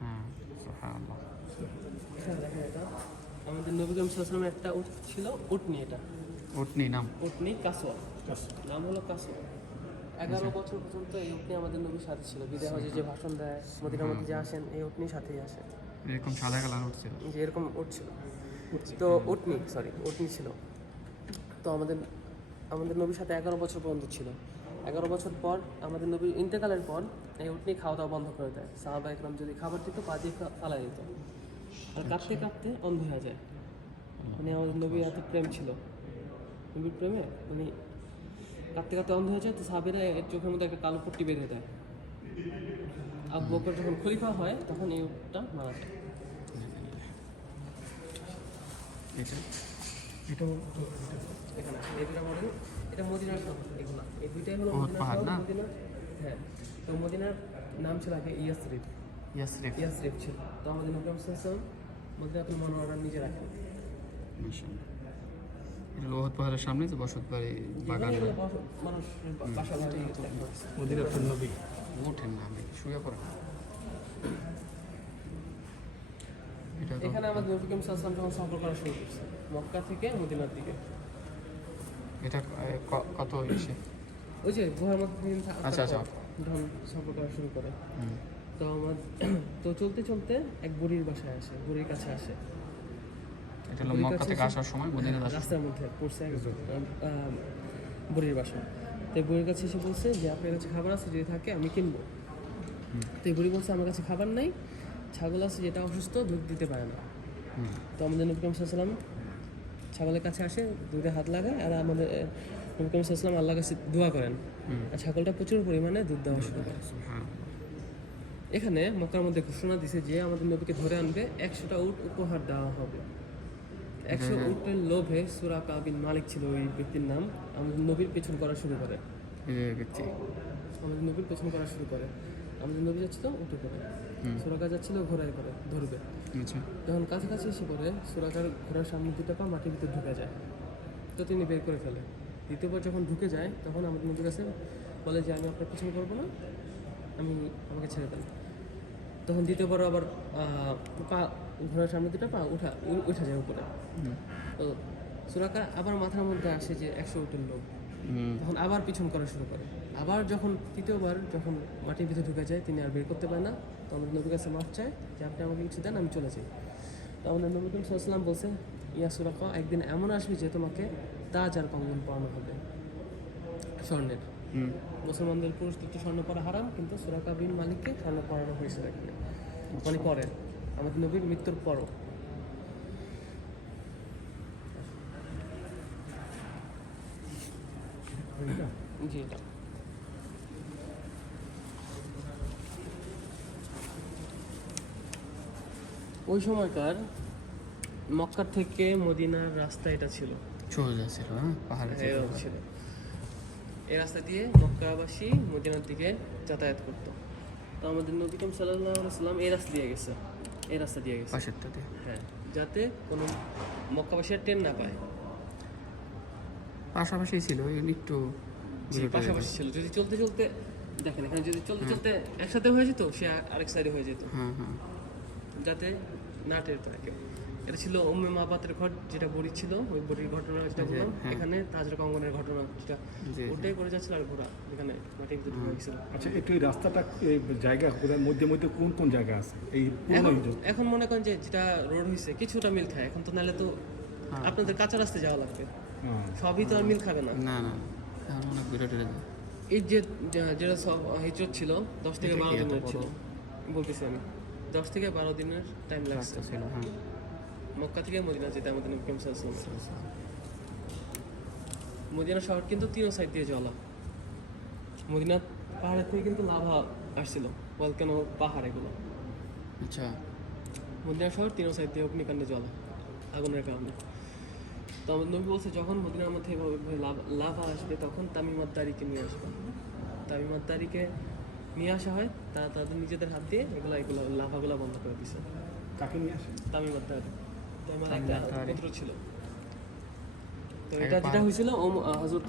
হ্যাঁ, সুবহানাল্লাহ। এখানে দেখেন এটা আমাদের নবী করিম সাল্লাল্লাহু আলাইহি ওয়াসাল্লামের একটা উট ছিল, উটনি। এটা উটনি নাম? উটনি কাসওয়া, নাম হলো কাসওয়া। 11 বছর পর্যন্ত এই উটনি আমাদের নবীর সাথে ছিল। বিদায় হজে যে ভাষণ দেয়, মদিনার মধ্যে যে আসেন, এই উটনির সাথেই আসে। এরকম সাদা কালার উঠছিল। যে এরকম উট ছিল, তো উটনি ছিল। তো আমাদের নবীর সাথে 11 বছর পর্যন্ত ছিল। 11 বছর পর আমাদের নবীর ইন্তেকালের পর এই উটনি খাওয়া দাওয়া বন্ধ করে দেয়। সাহাবা একরাম যদি খাবার দিত, পা দিয়ে ফালাই দিত, আর কাঁদতে কাঁদতে অন্ধ হয়ে যায়। মানে আমাদের নবীর এত প্রেম ছিল, নবীর প্রেমে উনি কাঁদতে কাঁদতে অন্ধ হয়ে যায়। তো সাহাবীরা এর চোখের মধ্যে একটা কালো পট্টি বেঁধে দেয়। আবু বকর যখন খলিফা হয় তখন এই উটটা মারা যায়। এটাও এখানে এই দুটা মডেল, এটা মদিনার শহর। এগুলো এই দুইটাই হলো ওহদ মদিনার পাহাড় শহর, না? মদিনা। হ্যাঁ, তো মদিনার নাম ছিল আগে ইয়াসরিব। ইয়াসরিফ। ইয়াসরিব ছিল। তো আমাদের নবী মুহাম্মদ সাল্লাল্লাহু আলাইহি ওয়াসাল্লাম মদিনাতুল মুনাওয়ারা নিজে রাখেন। মাশাআল্লাহ। এটা লোহদ পাহাড়ের সামনে যে বসত বাড়ি, বাগান। এগুলো মানুষ বাসা বাড়ি লেখা হয়েছে। মদিনার নবী ওঠেন না, আমি শুয়ে পড়েন। এটা তো এখানে আমাদের নবী করিম সাল্লাল্লাহু আলাইহি ওয়াসাল্লাম যখন সফর করা শুরু করছে মক্কা থেকে মদিনার দিকে, এটা কত ইসে? ওই যে গুহার মধ্যে দিন আচ্ছা, আচ্ছা। যখন সফর করা শুরু করে, হুম। তো চলতে চলতে এক বুড়ির বাসায় আসে, বুড়ির কাছে আসে। এটা হলো মক্কা থেকে আসার সময় মদিনা আসা। রাস্তার মধ্যে পড়ছে বুড়ির বাসা। তো এই বুড়ির কাছে এসে বলছে যে আপনার কাছে খাবার আছে, যদি থাকে আমি কিনবো। তো এই বুড়ি বলছে আমার কাছে খাবার নাই, ছাগল আছে যেটা অসুস্থ, দুধ দিতে পারে না। তো আমাদের নবী করিম সাল্লাল্লাহু আলাইহি ওয়াসাল্লাম ছাগলের কাছে আসে, দুধে হাত লাগায়, আর আমাদের নবী করিম সাল্লাল্লাহু আলাইহি ওয়াসাল্লাম আল্লাহর কাছে দোয়া করেন, আর ছাগলটা প্রচুর পরিমাণে দুধ দেওয়া শুরু করে। এখানে মক্কার মধ্যে ঘোষণা দিছে যে আমাদের নবীকে ধরে আনবে 100টা উট উপহার দেওয়া হবে। 100 উটের লোভে সুরাকা বিন মালিক ছিল ওই ব্যক্তির নাম, আমাদের নবীর পেছন করা শুরু করে। এই যে ব্যক্তি। আমাদের নবীর পেছন করা শুরু করে। আমাদের নবী যাচ্ছিল উঠে করে, সুরাকা যাচ্ছিল ঘোড়ায় করে ধরবে। আচ্ছা যখন কাছাকাছি এসে পড়ে সুরাকার ঘোড়ার সামনে দুটো পা মাটির ভিতরে ঢুকে যায়, তো তিনি বের করে ফেলে। দ্বিতীয়বার যখন ঢুকে যায় তখন আমাদের নবীর কাছে বলে যে আমি আপনার পিছনে করবো না, আমাকে ছেড়ে দেন। তখন দ্বিতীয়বার আবার পা ঘোড়ার সামনে দুটো পা উঠা যায় উপরে। তো সুরাকা আবার মাথার মধ্যে আসে যে 100 উটের লোক, তখন আবার পিছন করা শুরু করে। আবার যখন তৃতীয়বার যখন মাটির ভিতরে ঢুকে যায় তিনি আর বের করতে পারে না, তো আমাদের নবীর কাছে মাফ চায় যে আপনি আমাকে কিছু দেন, আমি চলে যাই। তো আমাদের নবী করিম সাল্লাল্লাহু আলাইহি ওয়াসাল্লাম বলছেন, ইয়া সুরাকা, একদিন এমন আসবে যে তোমাকে তাজ আর কঙ্গন পরানো হবে স্বর্ণের। মুসলমানদের পুরুষদের তো স্বর্ণ পরা হারাম, কিন্তু সুরাকা বিন মালিককে স্বর্ণ পরানো হয়েছিল এখানে, মানে পরে আমাদের নবীর মৃত্যুর পরও। জি এটা ওই সময়কার মক্কা থেকে মদিনার রাস্তা এটা ছিল, সোজা ছিল, হ্যাঁ পাহাড়ে এরকম ছিল। এই রাস্তা দিয়ে মক্কাবাসী মদিনার দিকে যাতায়াত করত। তো আমাদের নবী করিম সাল্লাল্লাহু আলাইহি ওয়াসাল্লাম এই রাস্তা দিয়ে গেছে, এই রাস্তা দিয়ে গেছে, পাশেরটা দিয়ে। হ্যাঁ, যাতে কোনো মক্কাবাসী আর ট্রেন না পায়। পাশাপাশি ছিল একটু জি, পাশাপাশি ছিল। যদি চলতে চলতে দেখেন এখানে যদি চলতে চলতে একসাথে হয়ে যেত, সে আরেক সাইডে হয়ে যেত, হ্যাঁ হ্যাঁ যাতে না টের পায় কেউ। এটা ছিল উম্মে মাবাতের ঘর, যেটা বড়ি ছিল, ওই বড়ির ঘটনা যেটা বললাম। হ্যাঁ। এখানে তাজরা কঙ্গনের ঘটনা, যেটা জি, ওটাই করে যাচ্ছিল, আর ঘোড়া এখানে মাটির ভিতরে ঢুকে গেছিল। আচ্ছা, একটু এই রাস্তাটা এই জায়গা কোথায় মধ্যে মধ্যে কোন কোন জায়গা আছে এই পুরোনো এখন মনে করেন যে যেটা রোড হয়েছে কিছুটা মিল খায় এখন, তো নাহলে তো আপনাদের কাঁচা রাস্তায় যাওয়া লাগবে, সবই তো আর মিল খাবে না। না না এখন অনেক বিরোধ যায়। এই যে যেটা সব হিজরত ছিল 10 থেকে এটা কি 12 এত দিনের বড়? ছিল, বলতেছি আমি 10 থেকে 12 দিনের টাইম লাগছে রাস্তা ছিল, হ্যাঁ মক্কা থেকে মদিনা যেতে আমাদের নবী করিম সাল্লাল্লাহু আলাইহি ওয়াসাল্লাম। মদিনা শহর কিন্তু তিন সাইড দিয়ে জলা। মদিনা পাহাড়ের থেকে কিন্তু লাভা আসছিল, ভলকানো পাহাড় এগুলো। আচ্ছা মদিনা শহর তিন সাইড দিয়ে অগ্নিকাণ্ডে জ্বলা আগুনের কারণে। তো আমাদের নবী বলছে যখন মদিনার মধ্যে এভাবে লাভা আসবে তখন তামিমাত দাড়িকে নিয়ে আসবে। তামিমাত দাড়িকে নিয়ে আসা হয়, তাদের নিজেদের হাত দিয়ে এগুলো লাভাগুলো বন্ধ করে দিছে। কাকে নিয়ে আসে? তামিমাত দাড়ি, তো আমার একটা তামিমাত দাড়ি। পুত্র ছিল। তো এটা যেটা হয়েছিল হযরত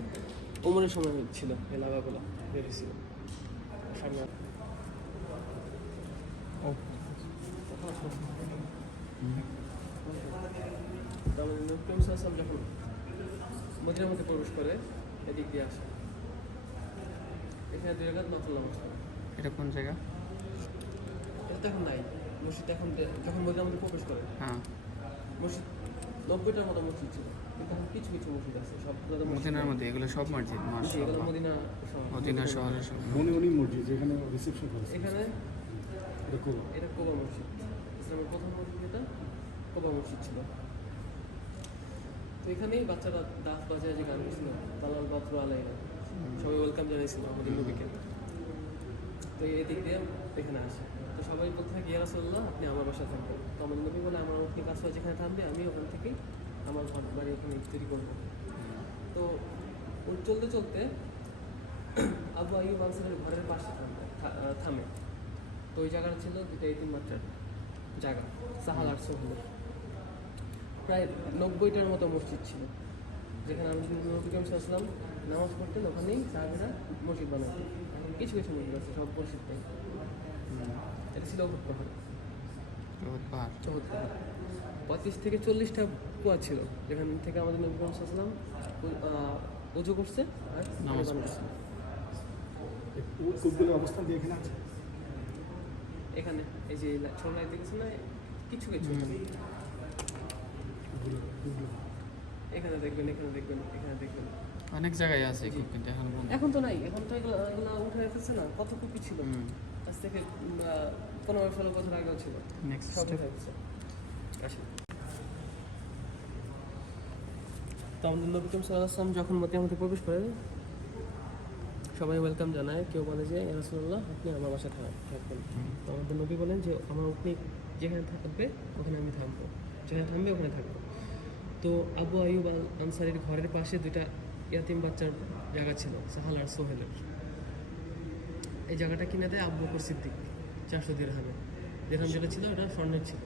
ওমরের সময় ছিল, এই লাভাগুলো বের হয়েছিল সামনে। তো আমাদের নবী করিম সাল্লাল্লাহু আলাইহি ওয়াসাল্লাম যখন মদিনার মধ্যে প্রবেশ করে এদিক দিয়ে আসে, এখানে 2 রাকাত নফল নামাজ পড়ে। এটা কোন জায়গা? এটা তো এখন নাই মসজিদ, এখন যখন মদিনার মধ্যে প্রবেশ করে হ্যাঁ মসজিদ 90টার মতো মসজিদ ছিল, কিন্তু এখন কিছু কিছু মসজিদ আছে, সবগুলো তো মসজিদ মদিনার নাই। মধ্যে এগুলো সব মসজিদ, জি, এগুলো মাশাআল্লাহ। মদিনা শহর। মদিনা শহরের সব। মনে মসজিদ যেখানে রিসেপশন হয়েছে এখানে এটা কোন? এটা কোবা মসজিদ, ইসলামের প্রথম মসজিদ এটা কোবা মসজিদ ছিল। তো এখানেই বাচ্চারা দাঁত বাজায় যে গান ছিল, তালাল বাতরু আলাইনা, সবাই ওয়েলকাম জানাইছিল আমাদের নবীকে। তো এদিক দিয়ে এখানে আসে, তো সবাই বলতে থাকে ইয়া রাসূলুল্লাহ আপনি আমার বাসায় থাকবেন। তো আমাদের নবী বলে আমার আপনি কাছে যেখানে থাকবে আমি ওখান থেকেই আমার ঘর বাড়ি ওখানে তৈরি করবো। তো ওর চলতে চলতে আবু আইয়ুব আনসারীর ঘরের পাশে থামে। তো ওই জায়গাটা ছিল যেটা এই 3 মাত্রার জায়গা, সাহাল আর সোহলের প্রায় 90টার মতো মসজিদ ছিল, যেখানে আমি নবী করিম সাল্লাল্লাহু আলাইহি ওয়াসাল্লাম নামাজ পড়তেন, ওখানেই সাহাবীরা মসজিদ বানাতেন। কিছু কিছু মসজিদ আছে, সব মসজিদ নেই। এটা ছিল উহুদ পাহাড়। পাহাড়। উহুদ পাহাড় 35 থেকে 40টা কুয়া ছিল, যেখান থেকে আমাদের নবী করিম সাল্লাল্লাহু আলাইহি ওয়াসাল্লাম ওযু করছে আর নামাজ পানি পান পড়ছে। করছে। কূপগুলোর অবস্থান দিয়ে এখানে আছে। এখানে এই যে ছোট লাইট দেখেছেন না, কিছু কিছু এখানে দেখবেন, এখানে দেখবেন, এখানে দেখবেন। অনেক জায়গায় আছে কূপ, কিন্তু এখন বন্ধ। এখন তো নাই, এখন তো এগুলো উঠে রেখেছে না, কত কুপি ছিল আজ থেকে 15-16 বছর আগেও ছিল, নেক্সট সব স্টেপ। উঠে রেখেছে। আসেন। তো আমাদের নবী করিম সাল্লাল্লাহু আলাইহি ওয়াসাল্লাম যখন মদিনার মধ্যে প্রবেশ করে সবাই ওয়েলকাম জানায়, কেউ বলে যে ইয়া রাসূলুল্লাহ আপনি আমার বাসায় থাকবেন। তো আমাদের নবী বলেন যে আমার আপনি যেখানে থাকবে ওখানে আমি থাকবো, যেখানে থাকবে ওখানে থাকবো। তো আবু আইয়ুব আল আনসারীর ঘরের পাশে 2টা ইয়াতিম বাচ্চার জায়গা ছিল, সাহাল আর সোহেলের। এই জায়গাটা কিনে দেয় আবু বকর সিদ্দিক 400 দিরহামে। দিরহাম যেটা ছিল ওটা স্বর্ণের ছিল।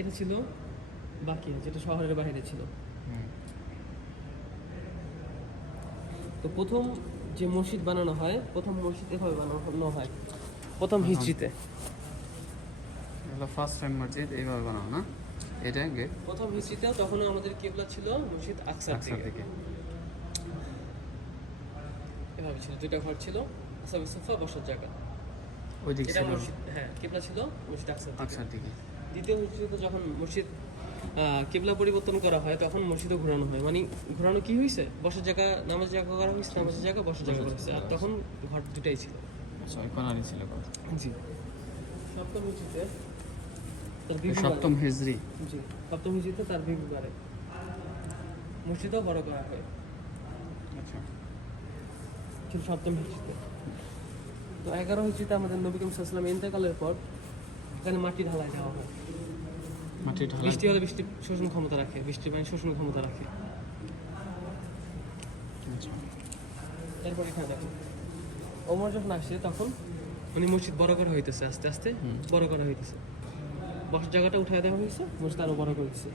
এটা ছিল বাকি, যেটা শহরের বাইরে ছিল। তো প্রথম যে মসজিদ বানানো হয়, প্রথম মসজিদ এভাবে বানানো হয় প্রথম হিজরিতে। এগুলো ফার্স্ট টাইম মসজিদ এইভাবে বানাও না, এটা গেট প্রথম হিজরিতে তখন আমাদের কিবলা ছিল মসজিদ আকসার দিকে। এভাবে ছিল, দুইটা ঘর ছিল, আসাবে সোফা বসার জায়গা। ওই দিক এটা ছিল মসজিদ, হ্যাঁ কিবলা ছিল মসজিদ আকসার দিকে। আকসার দিকে। দ্বিতীয় মসজিদে যখন মসজিদ কিবলা পরিবর্তন করা হয় তখন মসজিদও ঘোরানো হয়। মানে ঘোরানো কি হয়েছে, বসার জায়গা নামাজের জায়গা করা হয়েছে, নামাজের জায়গা বসার জায়গা করা হয়েছে। আর তখন ঘর দুটাই ছিল। আচ্ছা, ওই কোনারই ছিল ঘর। জি। সপ্তম হিজরিতে তার এই বিবি সপ্তম হিজরি। জি, সপ্তম হিজরিতে তার বিবি বাড়ে, মসজিদও বড় করা হয়। আচ্ছা, ছিল সপ্তম হিজরিতে। তো 11 হিজরিতে আমাদের নবী করিম সাল্লাল্লাহু আলাইহি ওয়াসাল্লাম ইন্তেকালের পর এখানে মাটি ঢালাই দেওয়া হয়। মাটির ঢালাই। বৃষ্টি হলে বৃষ্টি শোষণ ক্ষমতা রাখে, বৃষ্টির পানি শোষণ ক্ষমতা রাখে। আচ্ছা, এরপর এখানে দেখো ওমর যখন আসে তখন উনি মসজিদ বড় করা হইতেছে, আস্তে আস্তে বড় করা হইতেছে। বসার জায়গাটা উঠায় দেওয়া হয়েছে, মসজিদ আরো বড় করে দিচ্ছে।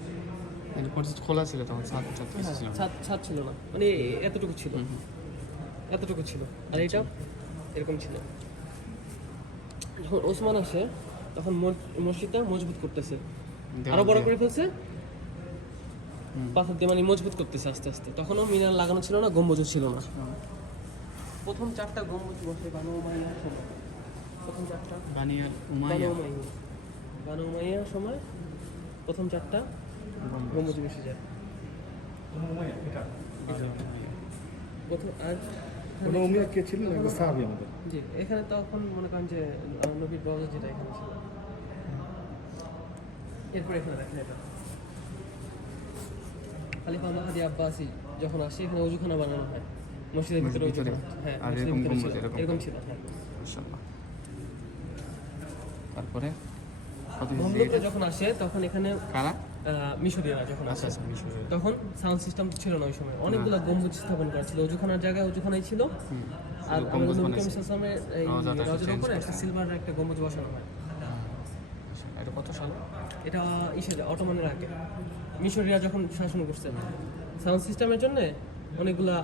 এটা মসজিদ খোলা ছিল তখন, ছাদ ছাদ কিছু ছিল না। ছাদ ছিল না, মানে এতটুকু ছিল, এতটুকু ছিল। আর এটা এরকম ছিল। যখন ওসমান আসে তখন মসজিদটা মজবুত করতেছে, আরো বড় করে ফেলছে, পাথর দিয়ে মানে মজবুত করতেছে আস্তে আস্তে। তখনও মিনার লাগানো ছিল না, গম্বুজও ছিল না। প্রথম 4টা গম্বুজ বসে বানু উমাইয়ার সময়। প্রথম 4টা বানিয়াল উমাইয়া বানু উমাইয়ার সময় প্রথম 4টা গম্বুজ বসে যায়। প্রথম আর কোনো উমিয়া কে ছিলেন, একটা সাহাবী আমাদের। জি, এখানে তখন মনে করেন যে নবীর রওজা যেটা এখানে ছিল। এরপর এখানে দেখেন এটা খলিফা মাহদি আব্বাসী যখন আসে এখানে ওযুখানা বানানো হয় মসজিদের ভিতরে। ভিতরে? হ্যাঁ, আর মসজিদের এরকম ভিতরে গম্বুজ ছিল, এরকম? এরকম ছিল। হ্যাঁ, মাশাআল্লাহ। তারপরে কত মোহাম্মদ হিজরি? যখন আসে তখন এখানে কারা? মিশরীয়রা যখন আচ্ছা আসে আচ্ছা, মিশরে। তখন সাউন্ড সিস্টেম ছিল না ওই সময়। অনেকগুলো গম্বুজ স্থাপন করা ছিল, ওযুখানার জায়গায় ওযুখানাই ছিল। আর শুধু গম্বুজ নবী করিম বানাইছে। সাল্লাল্লাহু আলাইহি ওয়াসাল্লামের এই রওজাটা একটু রওজার change উপরে করছে। একটা সিলভারের একটা গম্বুজ বসানো হয়। আচ্ছা, এটা কত সাল? এটা অটোমানের আগে মিশরীয়রা যখন শাসন করছে, সাউন্ড সিস্টেমের জন্য অনেকগুলা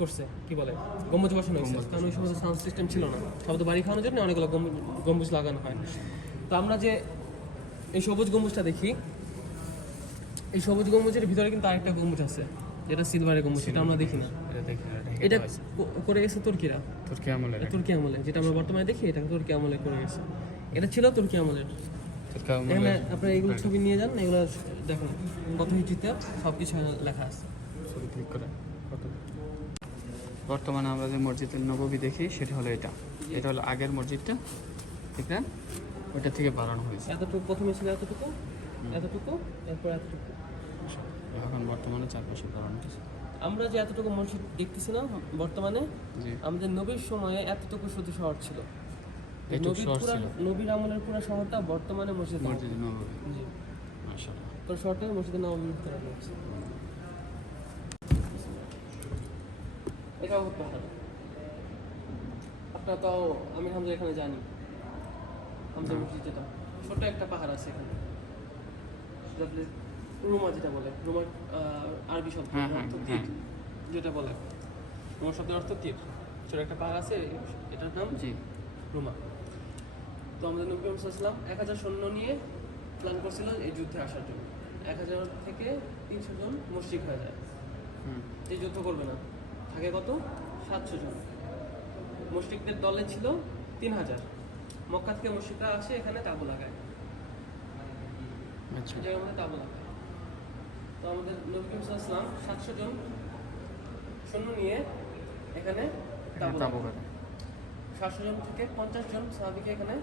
করছে, কি বলে, গম্বুজ বসানো হয়েছে। কারণ ওই সময় সাউন্ড সিস্টেম ছিল না, সব তো বাড়ি খাওয়ানোর জন্য অনেকগুলো গম্বুজ লাগানো হয়। তো আমরা যে এই সবুজ গম্বুজটা দেখি, এই সবুজ গম্বুজের ভিতরে কিন্তু আরেকটা গম্বুজ আছে যেটা সিলভারের গম্বুজ, সেটা আমরা দেখি না। এটা দেখি না, এটা করে গেছে তুর্কিরা, তুর্কি আমলের। তুর্কি আমলে, যেটা আমরা বর্তমানে দেখি এটা তুর্কি আমলে করে গেছে। এটা ছিল তুর্কি আমলের। তুর্কি এখানে আমলের আপনারা এগুলো ছবি নিয়ে যান, এগুলো দেখুন কত হিজরিতে সব কিছু লেখা আছে। ছবি ক্লিক করে কত। বর্তমানে আমরা যে মসজিদুল নববী দেখি সেটা হলো এটা। এটা হলো আগের মসজিদটা, ঠিক না? ওইটা থেকে বাড়ানো হয়েছে। এতটুকু প্রথমে ছিল, এতটুকু, এতটুকু, এরপর এতটুকু। এখন বর্তমানে চারপাশে বাড়ানো হয়েছে। আমরা যে এতটুকু মসজিদ দেখতেছি না বর্তমানে, জি, আমাদের নবীর সময়ে এতটুকু শুধু শহর ছিল। এটুকু নবীর শহর পুরা ছিল। নবীর আমলের পুরো শহরটা বর্তমানে মসজিদ নববী। মসজিদ নববী। জি, মাশাআল্লাহ। পুরো শহরটা মসজিদ নববীর ভিতরে রয়েছে। এটাও পাহাড়। আপনারা তো আমি হামজা এখানে জানি, হামজা মসজিদ যেটা ছোট একটা পাহাড় আছে এখানে, সেটা আপনি রুমা যেটা বলে, রুমার আরবি শব্দ হ্যাঁ, হ্যাঁ, অর্থ তীর যেটা বলে। রুমার শব্দের অর্থ তীর। ছোট একটা পাহাড় আছে, এটার নাম জি, রুমা। তো আমাদের নবী করিম সাল্লাল্লাহু আলাইহি ওয়াসাল্লাম 1000 সৈন্য নিয়ে প্ল্যান করছিল এই যুদ্ধে আসার জন্য। 1000 থেকে 300 জন মুশরিক হয়ে যায়, এই যুদ্ধ করবে না। থাকে কত? 700 জন। মুশরিকদের দলে ছিল 3000। মক্কা থেকে মুশরিকরা আসে এখানে তাঁবু লাগায়, আচ্ছা, এই জায়গার মধ্যে তাঁবু লাগায়। তো আমাদের নবী করিম সাল্লাল্লাহু আলাইহি ওয়াসাল্লাম 700 জন সৈন্য নিয়ে এখানে তাঁবু তাবু লাগায়। করে 700 জন থেকে 50 জন সাহাবীকে এখানে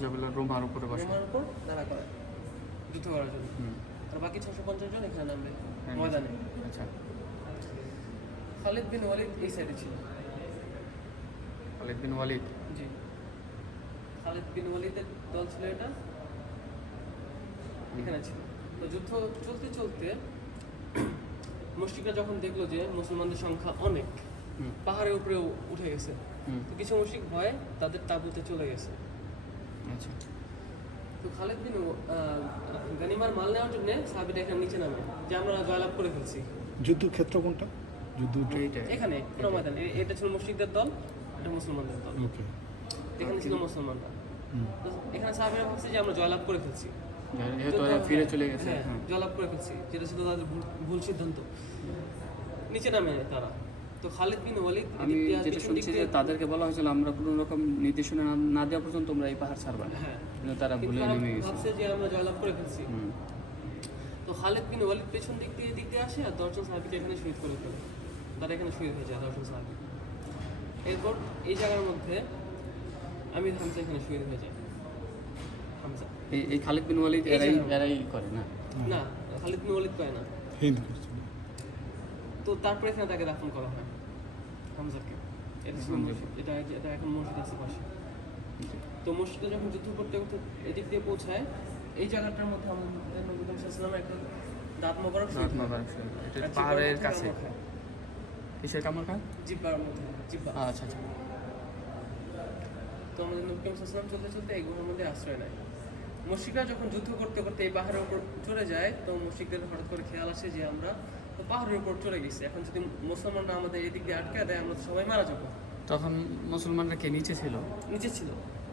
যেগুলো রুমার উপরে বসে। রোমার উপর দাঁড়া করে যুদ্ধ করার জন্য। আর বাকি 650 জন এখানে নামবে ময়দানে। আচ্ছা, খালিদ বিন ওয়ালিদ এই সাইডে ছিল। খালিদ বিন ওয়ালিদ। জি, খালিদ বিন ওয়ালিদের দল ছিল এটা, এখানে ছিল। তো যুদ্ধ চলতে চলতে মুশরিকরা যখন দেখলো যে মুসলমানদের সংখ্যা অনেক, হুম। পাহাড়ের উপরে উঠে গেছে। হুম। তো কিছু মুশরিক ভয়ে তাদের তাঁবুতে চলে গেছে। আচ্ছা তো খালিদ বিন গানিমার মাল নেওয়ার জন্য সাহাবীরা এখানে নিচে নামে যে আমরা জয়লাভ করে ফেলছি। যুদ্ধক্ষেত্র কোনটা? যুদ্ধ এইটা এখানে পুরো ময়দান এটা ছিল মুশরিকদের দল, এটা মুসলমানদের দল। ওকে। এখানে ছিল মুসলমানরা। তো এখানে সাহাবীরা ভাবছে যে আমরা জয়লাভ করে ফেলছি, যেহেতু ওরা ফিরে চলে গেছে। হ্যাঁ, হ্যাঁ জয়লাভ করে ফেলছি, যেটা ছিল তাদের ভুল সিদ্ধান্ত। নিচে নামে তারা। তো খালিদ বিন ওয়ালিদ আমি এদিক দিয়ে যেটা পিছন শুনছি দিক যে দিয়ে- তাদেরকে বলা হয়েছিল আমরা কোনো রকম নির্দেশনা না দেওয়া পর্যন্ত তোমরা এই পাহাড় ছাড়বা না, হ্যাঁ, কিন্তু তারা কিন্তু ভুলে তারা নেমে গেছে। ভাবছে যে আমরা জয়লাভ করে ফেলছি। হুম। তো খালিদ বিন ওয়ালিদ পেছন দিক দিয়ে এদিক দিয়ে আসে আর 10 জন সাহাবীকে এখানে শহীদ করে ফেলে। তারা এখানে শহীদ হয়ে যায় 10 জন সাহাবী। এরপর এই জায়গার মধ্যে আমির হামজা এখানে শহীদ হয়ে যায়। হামজা এই খালিদ বিন ওয়ালিদ এই এরাই জায়গা। এরাই করে না? না, খালিদ বিন ওয়ালিদ পায় না। হিন্দ করছে। তো তারপরে এখানে তাকে দাফন করা হয় হামজাকে। এটা ছিল মসজিদ, এটা এখন মসজিদ আছে পাশে। তো মসজিদে যখন যুদ্ধ করতে করতে এদিক দিয়ে পৌঁছায়, এই জায়গাটার মধ্যে আমাদের নবী করিম সাল্লাল্লাহু আলাইহি ওয়াসাল্লামের একটা দাঁত মোবারক শহীদ হয়। এটা আর পাহাড়ের জিহ্বার কাছে। মধ্যে কামড় খায়। কিসের কামড় খায়? জিহ্বার মধ্যে, জিহ্বা। আচ্ছা আচ্ছা। তো আমাদের নবী করিম সাল্লাল্লাহু আলাইহি ওয়াসাল্লাম চলতে চলতে এই গুহার মধ্যে আশ্রয় নেয়। মুশরিকরা যখন যুদ্ধ করতে করতে এই পাহাড়ের উপর চলে যায়, তো মুশরিকদের হঠাৎ করে খেয়াল আসে যে আমরা তো পাহাড়ের উপর চলে গেছি, এখন যদি মুসলমানরা আমাদের এদিক দিয়ে আটকে দেয় আমরা তো সবাই মারা যাবো। তখন মুসলমানরা কে নিচে ছিল? নিচে ছিল,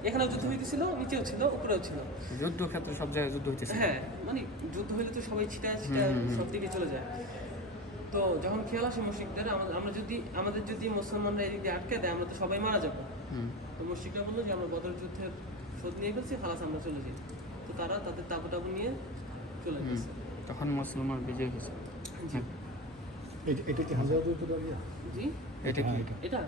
এখানেও যুদ্ধ হইতেছিল, নিচেও ছিল, উপরেও ছিল। যুদ্ধক্ষেত্রে সব জায়গায় যুদ্ধ হইতেছে। হ্যাঁ, মানে যুদ্ধ হইলে তো সবাই ছিটায় সব দিকে চলে যায়। তো যখন খেয়াল আসে মুশরিকদের আমাদের যদি মুসলমানরা এদিক দিয়ে আটকে দেয় আমরা তো সবাই মারা যাবো। হুম। তো মুশরিকরা বললো যে আমরা বদর যুদ্ধের শোধ নিয়ে ফেলছি, খালাস আমরা চলে যাই। তো তারা তাদের তাবু টাবু নিয়ে চলে গেছে। তখন মুসলমান বিজয় হয়েছে। জি এটা কি হাজার যুদ্ধ দাঁড়িয়ে? জি এটা কি? এটা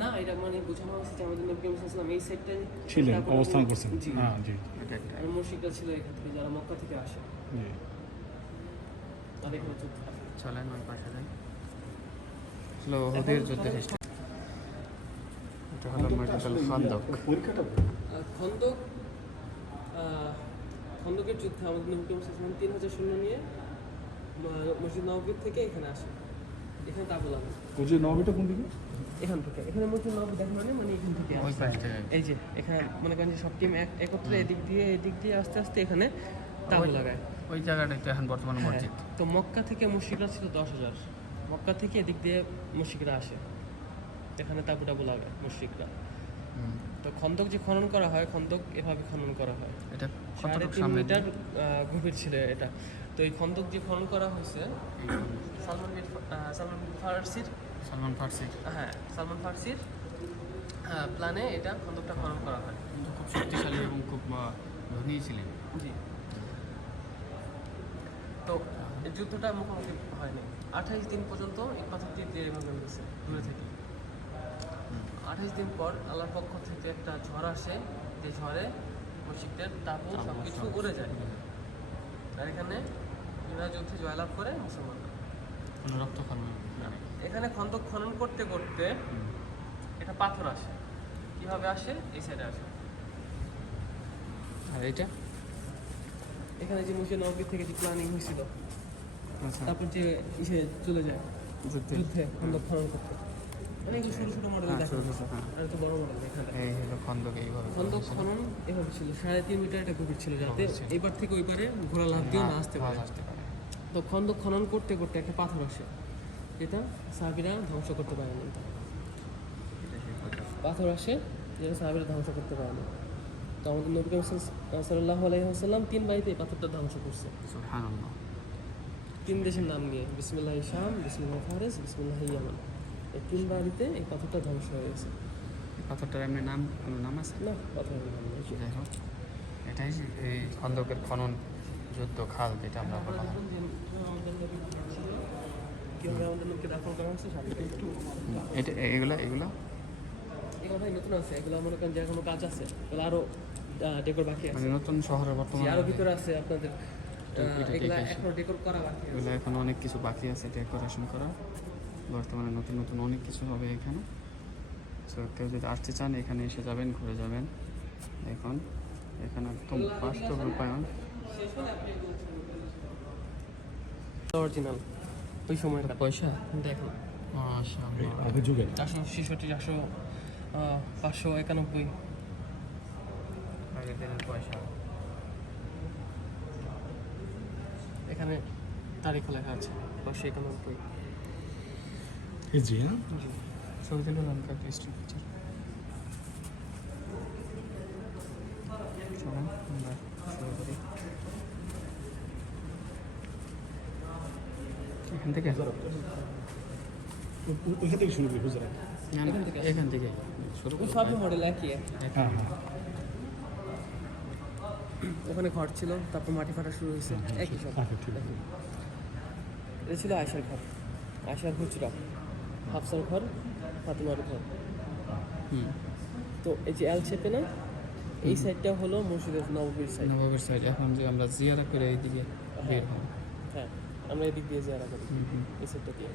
না, এটা মানে বোঝানো হচ্ছে যে আমাদের নবী করিম সাল্লাল্লাহু আলাইহি ওয়াসাল্লাম এই সাইডটায় ছিলেন, অবস্থান করছেন। জি। হ্যাঁ জি এটা একটা। আর মুশরিকরা ছিল এখান থেকে, যারা মক্কা থেকে আসে, জি। তাদের এখানে যুদ্ধ হয়। চলেন ওই পাশে যাই। হলো ওহুদের যুদ্ধের হিস্ট্রি। এটা হলো মসজিদুল খান্দক। পরীক্ষাটা খন্দক খন্দকের যুদ্ধে আমাদের নবী করিম সাল্লাল্লাহু আলাইহি ওয়াসাল্লাম 3000 সৈন্য নিয়ে মসজিদ নববীর থেকে এখানে আসে। এখানে তাবু লাগে। ওই যে নবীটা কোন দিকে? এখান থেকে এখানে মসজিদ নববী দেখানো নেই, মানে এখান থেকে ওই আসে। পাশ থেকে। এই যে এখানে মনে করেন যে সব টিম একত্রে এদিক দিয়ে আস্তে আস্তে এখানে তাবু লাগায়। ওই জায়গাটাই তো এখন বর্তমানে হ্যাঁ, মসজিদ। তো মক্কা থেকে মুশরিকরা ছিল 10,000। মক্কা থেকে এদিক দিয়ে মুশরিকরা আসে, এখানে তাবু টাবু লাগায় মুশরিকরা। হুম। তো খন্দক যে খনন করা হয়, খন্দক এভাবে খনন করা হয়। এটা 3.5 কতটুকু সামনে মিটার গভীর ছিল এটা। তো এই খন্দক যে খনন করা হয়েছে সালমান ফার্সির, সালমান ফার্সির হ্যাঁ সালমান ফার্সির প্ল্যানে এটা খন্দকটা খনন করা হয়। কিন্তু খুব শক্তিশালী এবং খুব ধনী ছিলেন। জি। তো এই যুদ্ধটা মুখোমুখি হয়নি, 28 দিন পর্যন্ত এই পাথর দিয়ে এভাবে গেছে দূরে থেকে। 28 দিন পর আল্লাহর পক্ষ থেকে একটা ঝড় আসে, যে ঝড়ে মুশরিকদের তাবু সব কিছু উড়ে যায়। আর এখানে এরা যুদ্ধে জয়লাভ করে মুসলমানরা। কোনো রক্তক্ষরণ নেই। এখানে খন্দক খনন করতে করতে এটা পাথর আসে। কিভাবে আসে? এই সাইডে আসে। আর এটা এখানে যে মসজিদ নববী থেকে যে প্ল্যানিং হয়েছিল, আচ্ছা তারপর যে ইসে চলে যায় যুদ্ধে। যুদ্ধে খন্দক খনন করতে। মানে এগুলো ছোট ছোট মডেল হ্যাঁ, দেখা ছোট ছোট, হ্যাঁ। আর তো বড় মডেল এখানে। এই হলো খন্দক এইভাবে খন্দক খনন এভাবে ছিল, 3.5 মিটার এটা গভীর ছিল, যাতে গভীর ছিল। এবার থেকে ওই পারে ঘোড়া লাফ দিয়ে না আসতে পারে। আসতে পারে। তো খন্দক খনন করতে করতে একটা পাথর আসে, যেটা সাহাবীরা ধ্বংস করতে পারে না। পাথর আসে যেটা সাহাবীরা ধ্বংস করতে পারে না। তো আমাদের নবী করিম সাল্লাল্লাহু আলাইহি ওয়াসাল্লাম 3 বাড়িতে এই পাথরটা ধ্বংস করছে। সুবহানাল্লাহ। 3 দেশের নাম নিয়ে, বিসমিল্লাহ শাম, বিসমিল্লাহ ফারিস, বিসমিল্লাহ ইয়ামান। এই 3 বাড়িতে এই পাথরটা ধ্বংস হয়ে গেছে। এই পাথরটার এমনি নাম, কোনো নাম আছে? না, পাথরের নাম নেই। যাই হোক, এটাই এই খন্দকের খনন যুদ্ধ খাল যেটা আমরা আমরা বলা হয়। দেখুন যে আমাদের নবী ছিল, কিভাবে আমাদের নবীকে দাফন করা হচ্ছে সাথে একটু এটা এগুলা এগুলো ভাই নতুন আছে, এগুলো মনে করেন যে এখনো কাজ আছে, এগুলো আরো ডেকোর বাকি আছে। মানে নতুন শহরে জি, বর্তমানে আরো ভিতরে আছে আপনাদের, এটা এগুলো দেখে আসি। এখনো ডেকোর করা বাকি আছে। এগুলো এখন অনেক কিছু বাকি আছে ডেকোরেশন করা। বর্তমানে নতুন নতুন অনেক কিছু হবে এখানে। সো কেউ যদি আসতে চান এখানে এসে যাবেন, ঘুরে যাবেন। এখন এখানে একদম বাস্তব রূপায়ণ। শেষ হলে আপনি অরিজিনাল ওই সময়টা পয়সা দেখুন, মাশাআল্লাহ। আগের যুগে 466, 591। আগের দিনের পয়সা। এখানে তারিখ লেখা আছে 591। হিজরি, হ্যাঁ? ছবি তুলে লঙ্কা হিস্ট্রি পিকচার। চলুন আমরা শুরু করি। এখান থেকে ওইখান থেকে শুরু করি হুজুরা। না, না, এখান থেকে শুরু ওই করব। সবই মডেল একই। হ্যাঁ হ্যাঁ ওখানে ঘর ছিল, তারপর মাটি ফাটা শুরু হয়েছে, একই সব। আচ্ছা, ঠিক আছে। এটা ছিল আয়সার ঘর, আয়সার হুজরা, হাফসার ঘর, ফাতেমার ঘর। হুম, তো এই যে এল শেপে না, এই সাইডটা হলো মসজিদের নববীর সাইড। নবাবের সাইড। এখন যে আমরা জিয়ারা করে এইদিকে বের হব। হ্যাঁ, আমরা এদিক দিয়ে যাওয়া করি, হুম, হুম। এই সাইডটা দিয়ে।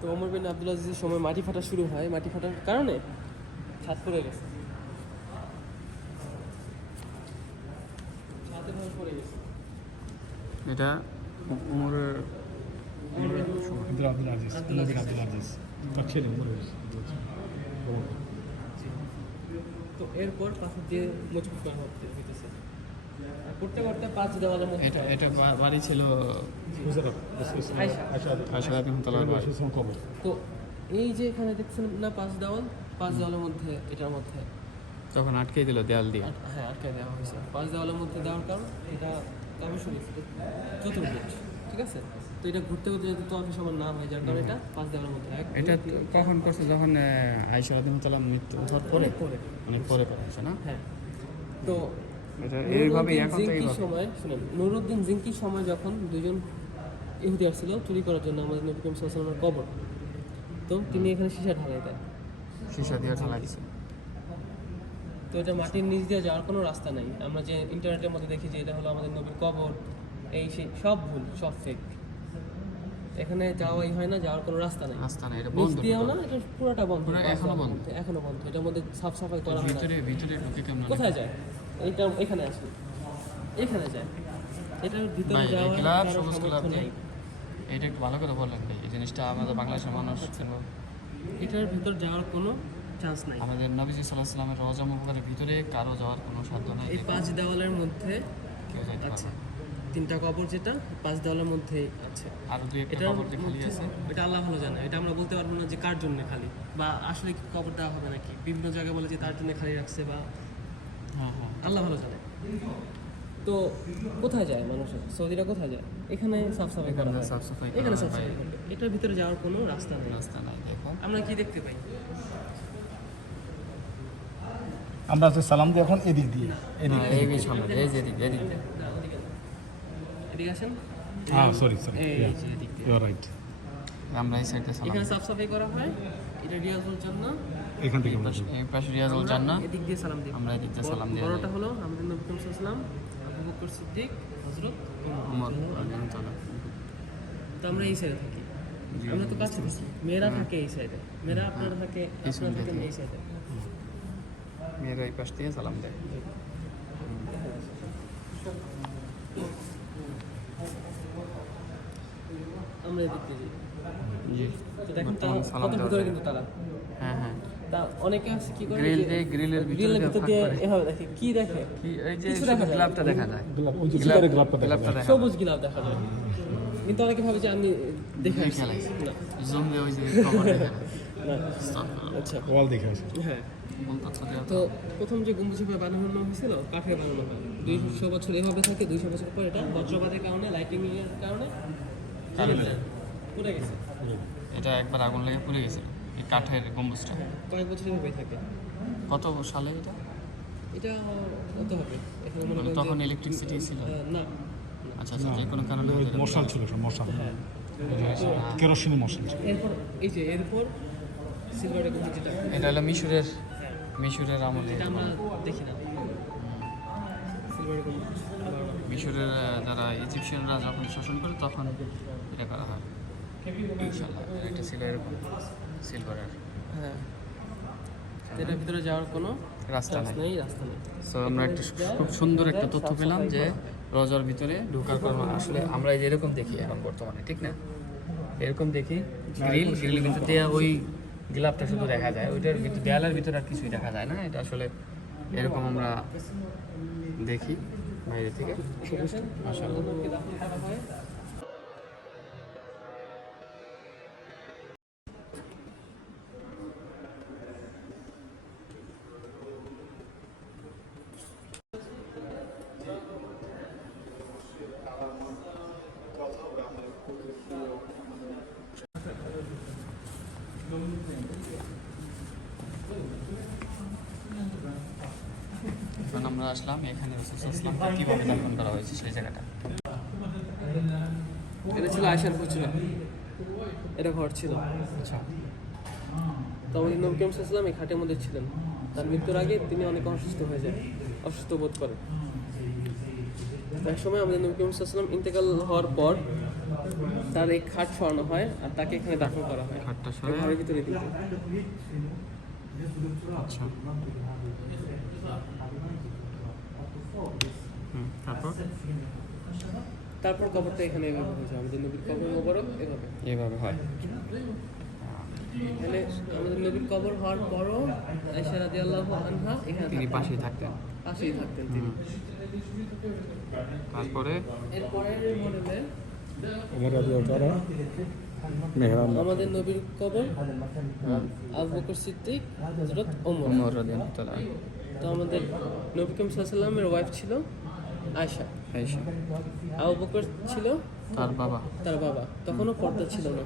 তো ওমর বিন আব্দুল আজিজের সময় মাটি ফাটা শুরু হয়, মাটি ফাটার কারণে ছাদ পড়ে গেছে, ছাদে ভাবে পড়ে গেছে। এটা উমরের ইন্দিরা আব্দুল আজিজ, উমর বিন আব্দুল আজিজ তার ছেলে উমর বিন আব্দুল আজিজ। তো এরপর পাথর দিয়ে মজবুত করা হইতেছে, করতে করতে 5 দেওয়ালের মধ্যে এটা এটা বাড়ি ছিল হুজুরা আয়সা। আশা রহমতুল্লাহ বাড়ি। কবর। তো এই যে এখানে দেখছেন না 5 দেওয়াল, 5 দেওয়ালের মধ্যে এটার মধ্যে তখন আটকে দিল দেয়াল দিয়ে। হ্যাঁ আটকে দেওয়া হয়েছে। 5 দেওয়ালের মধ্যে দেওয়ার কারণ এটা তবে শুরু চতুর্ভুজ, ঠিক আছে? তো এটা ঘুরতে ঘুরতে যদি তো অফিস আমার নাম হয়, যার কারণে এটা 5 দেওয়ালের মধ্যে। এটা কখন করছে? যখন আয়েশা রাদিয়াল্লাহু মৃত্যু হওয়ার পরে পরে অনেক পরে করেছে না? হ্যাঁ। তো এটা এইভাবেই এখন তো জিঙ্কির এইভাবে। সময় শুনেন, নুরুদ্দিন জিঙ্কির সময় যখন দুজন ইহুদি আসছিল চুরি করার জন্য আমাদের নবী করিম সাল্লাল্লাহু আলাইহি ওয়াসাল্লামের কবর, তো তিনি এখানে সীসা ঢালাই দেন। সীসা দিয়ে ঢালাই দিছে। তো এটা মাটির নিচ দিয়ে যাওয়ার কোনো রাস্তা নাই। আমরা যে ইন্টারনেটের মধ্যে দেখি যে এটা হলো আমাদের নবীর কবর, এই সেই সব ভুল, সব ফেক। এখানে যাওয়াই হয় না, যাওয়ার কোনো রাস্তা নাই। রাস্তা না, এটা নিচ বন্ধ। দিয়েও না, এটা পুরোটা বন্ধ। পুরো এখনো বন্ধ। এখনো বন্ধ। এটার মধ্যে সাফ সাফাই করা হয় না। ভিতরে ভিতরে ঢুকে কেমন? কোথায় যায়? এইটা এখানে আসে, এখানে যায়। এটার ভিতরে ভাই, যাওয়ার গ্লাভ, কারো সবুজ গ্লাভ সামর্থ্য নেই। নেই। এটা একটু ভালো করে বললেন ভাই, এই জিনিসটা আমাদের বাংলাদেশের মানুষ এটার ভিতর যাওয়ার কোনো চান্স নাই। আমাদের নবীজি সাল্লাল্লাহু আলাইহি ওয়াসাল্লামের রওজা মুবারকের ভিতরে কারো যাওয়ার কোনো সাধ্য নাই। এই 5 দেওয়ালের মধ্যে কেউ যাইতে আছে পারবে না। 3টা কবর, যেটা 5 দেওয়ালের মধ্যে আছে। আর দুই একটা এটার কবর যে খালি মধ্যে আছে। এটা আল্লাহ ভালো জানে। এটা আমরা বলতে পারবো না যে কার জন্য খালি, বা আসলে কি কবর দেওয়া হবে নাকি। বিভিন্ন জায়গায় বলে যে তার জন্য খালি রাখছে, বা হ্যাঁ হ্যাঁ। আল্লাহ ভালো জানে। তো কোথায় যায় মানুষ? সৌদিরা কোথায় যায়? এখানে সাফ সাফাই করা এখানে হয়। সাফ সাফাই করা এখানে হয় সাফ ভাই। সাফাই করবে। এটার ভিতরে যাওয়ার কোনো রাস্তা নেই। রাস্তা নাই, দেখো। আমরা কি দেখতে পাই? আমরা যে সালাম দিই এখন এদিক দিয়ে, এদিক হ্যাঁ, এই যে সামনে, এই যে এদিক এদিক দিয়ে। এদিকে আসেন। হ্যাঁ সরি এই যে এদিক দিয়ে। You are right. আমরা এই সাইডে সালাম এখানে সাফ সাফাই করা হয়। এটা রিয়াজুল জান্নাহ। এখান থেকে আমরা এই পাশে রিয়াজুল জান্নাহ, এদিক দিয়ে সালাম দিই। আমরা এদিক দিয়ে সালাম দিয়ে বড়টা হলো আমাদের নবী করিম সাল্লাল্লাহু আলাইহি ওয়াসাল্লাম, আবু বকর সিদ্দিক, হযরত ওমর রাদিয়াল্লাহু তাআলা। তো আমরা এই সাইডে থাকি। আমরা তো কাছে থাকি। মেয়েরা থাকে এই সাইডে, মেয়েরা আপনারা থাকে, আপনারা থাকেন এই সাইডে। মেয়েরা এই পাশ দিয়ে সালাম দেয়। আমরা এদিক দিয়ে যাই। জি, তো দেখেন বর্তমানে সালাম কত দেওয়া ভিতরে যায়। কিন্তু তারা। হ্যাঁ হ্যাঁ। তা অনেকে আছে কি করে, গ্রিল যে দিয়ে, গ্রিলের ভিতরে গ্রিলের দিয়ে ভিতর ফাঁক দিয়ে করে। এভাবে দেখে, কি দেখে? কি এই যে কিছু দেখা যায়। গ্লাভটা দেখা যায়। গ্লাভ, ওই যে সিগারেট গ্লাভটা দেখা গ্লাভটা যায়। দেখা সবুজ গিলাফ দেখা যায়। কিন্তু অনেকে ভাবে যে আমি দেখে আসছি। খেলাইছি। না, জুম দিয়ে ওই যে কভার দেখে। না। আস্তাগফিরুল্লাহ। আচ্ছা। ওয়াল দেখে আসে। হ্যাঁ। ভুল তথ্য দেওয়া তো প্রথম যে গম্বুজভাবে বানানো হয়েছিল, কাঠে বানানো হয়। 200 বছর এভাবে থাকে, 200 বছর পর এটা বজ্রপাতের কারণে, লাইটিং এর কারণে জ্বলে যায়, পুড়ে গেছে। এটা একবার আগুন লেগে পুড়ে গেছিল, এই কাঠের গম্বুজটা। কয়েক বছর এভাবে থাকে। কত সালে এটা? এটা কত হবে এখানে মনে মানে করেন তখন যে- ইলেকট্রিসিটি ছিল? না। আচ্ছা আচ্ছা, যে কোনো কারণে হয়তো এরকম মশাল ছিল সব, মশাল হ্যাঁ। কেরোসিনের মশাল ছিল। এরপর এই যে এরপর সিলভারের গম্বুজ যেটা, এটা হলো মিশরের, হ্যাঁ, মিশরের আমলে। এটা আমরা দেখি না। সিলভারের গম্বুজ আবার মিশরের যারা ইজিপশিয়ানরা যখন শাসন করে তখন এটা করা হয়। ইনশাআল্লাহ এটা একটা ছিল এরকম সিলভারের হ্যাঁ। তো এটার ভিতরে যাওয়ার কোনো রাস্তা চান্স নেই। নেই, রাস্তা নেই। সো আমরা একটা খুব সুন্দর একটা তথ্য পেলাম যে রজার ভিতরে ঢোকার কারণে আসলে আমরা এই যে এরকম দেখি এখন বর্তমানে, ঠিক না? এরকম দেখি গ্রিলের ভিতর দিয়ে ওই গ্লাবটা শুধু দেখা যায়, ওইটার ভিতর দেয়ালের ভিতরে আর কিছুই দেখা যায় না। এটা আসলে এরকম আমরা দেখি বাইরে থেকে। মাশাআল্লাহ। নবীকে দাফন করা হয়। এখন আমরা আসলাম এখানে রাসূলুল্লাহ সাল্লাল্লাহু আলাইহি ওয়াসাল্লাম কিভাবে দাফন করা হয়েছে সেই জায়গাটা। এটা ছিল আয়েশার হুজরা, এটা ঘর ছিল। আচ্ছা, তো আমাদের নবী করিম সাল্লাল্লাহু আলাইহি ওয়াসাল্লাম এই খাটের মধ্যে ছিলেন। তার মৃত্যুর আগে তিনি অনেক অসুস্থ হয়ে যায়, অসুস্থ বোধ করেন। তো এক সময় আমাদের নবী করিম সাল্লাল্লাহু আলাইহি ওয়াসাল্লাম ইন্তেকাল হওয়ার পর তার এই খাট সরানো হয় আর তাকে এখানে দাফন করা হয়, খাটটা এই সরায়। ঘরের ভিতরে দিতে। আচ্ছা, তারপর তারপর কবরটা এখানে এভাবে হয়েছে, আমাদের নবীর কবর মোবারক এভাবে। এইভাবে হয়। এখানে আমাদের নবীর কবর হওয়ার পরও আয়েশা রাদিয়াল্লাহু আনহা এখানে তিনি থাকতেন। পাশেই থাকতেন। পাশেই থাকতেন তিনি। তারপরে এরপরের মডেলে ওমর রাদিয়াল্লাহু তাআলা মেহরাব আমাদের নবীর কবর আবু বকর সিদ্দিক, হযরত ওমর। ওমর রাদিয়াল্লাহু তাআলা তো আমাদের নবী করিম সাল্লাল্লাহু আলাইহি ওয়াসাল্লামের ওয়াইফ ছিল আয়েশা, আয়েশা, আবু বকর ছিল তার বাবা। তার বাবা। তখনও পর্দা ছিল না।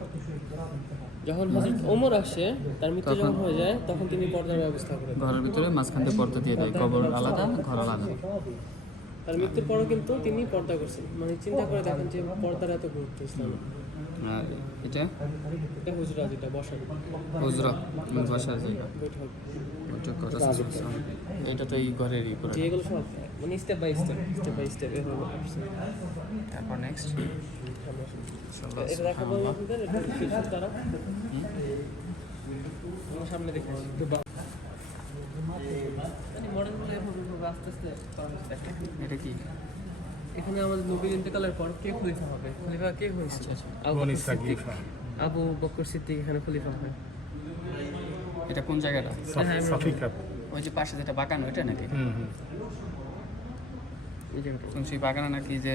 যখন হযরত ওমর আসে, তার মৃত্যু যখন হয়ে যায়, তখন তিনি পর্দার ব্যবস্থা করে দেন। ঘরের ভিতরে মাঝখান দিয়ে পর্দা দিয়ে দেয়, কবর আলাদা ঘর আলাদা। তার মৃত্যুর পরও কিন্তু তিনি পর্দা করছেন। মানে চিন্তা করে দেখেন যে পর্দার এত গুরুত্ব ইসলামে। আর এটা এটা হুজরা, যেটা বসার হুজরা, বসার জায়গা, বৈঠক, বৈঠক করা। এটা তো এই ঘরেরই করে। যে এগুলো সব মানে স্টেপ বাই স্টেপ এভাবে আসছে। তারপর নেক্সট এটা দেখাবো আমি আপনাদের, এটা শিশুর দ্বারা আমার সামনে দেখে আসি। মডেলগুলো এভাবে আস্তে আস্তে করা হচ্ছে, দেখেন। এটা কি? এখানে আমাদের নবীর ইন্তেকালের পর কে খলিফা হবে, খলিফা কে হয়েছে? আবু বনি বকর সিদ্দিক। সাকিফা। আবু বকর সিদ্দিক এখানে খলিফা হয়। এটা কোন জায়গাটা? সাফিকা। ওই যে পাশে যেটা বাগান, ওইটা নাকি? এই জায়গাটা শুনছি বাগানে নাকি যে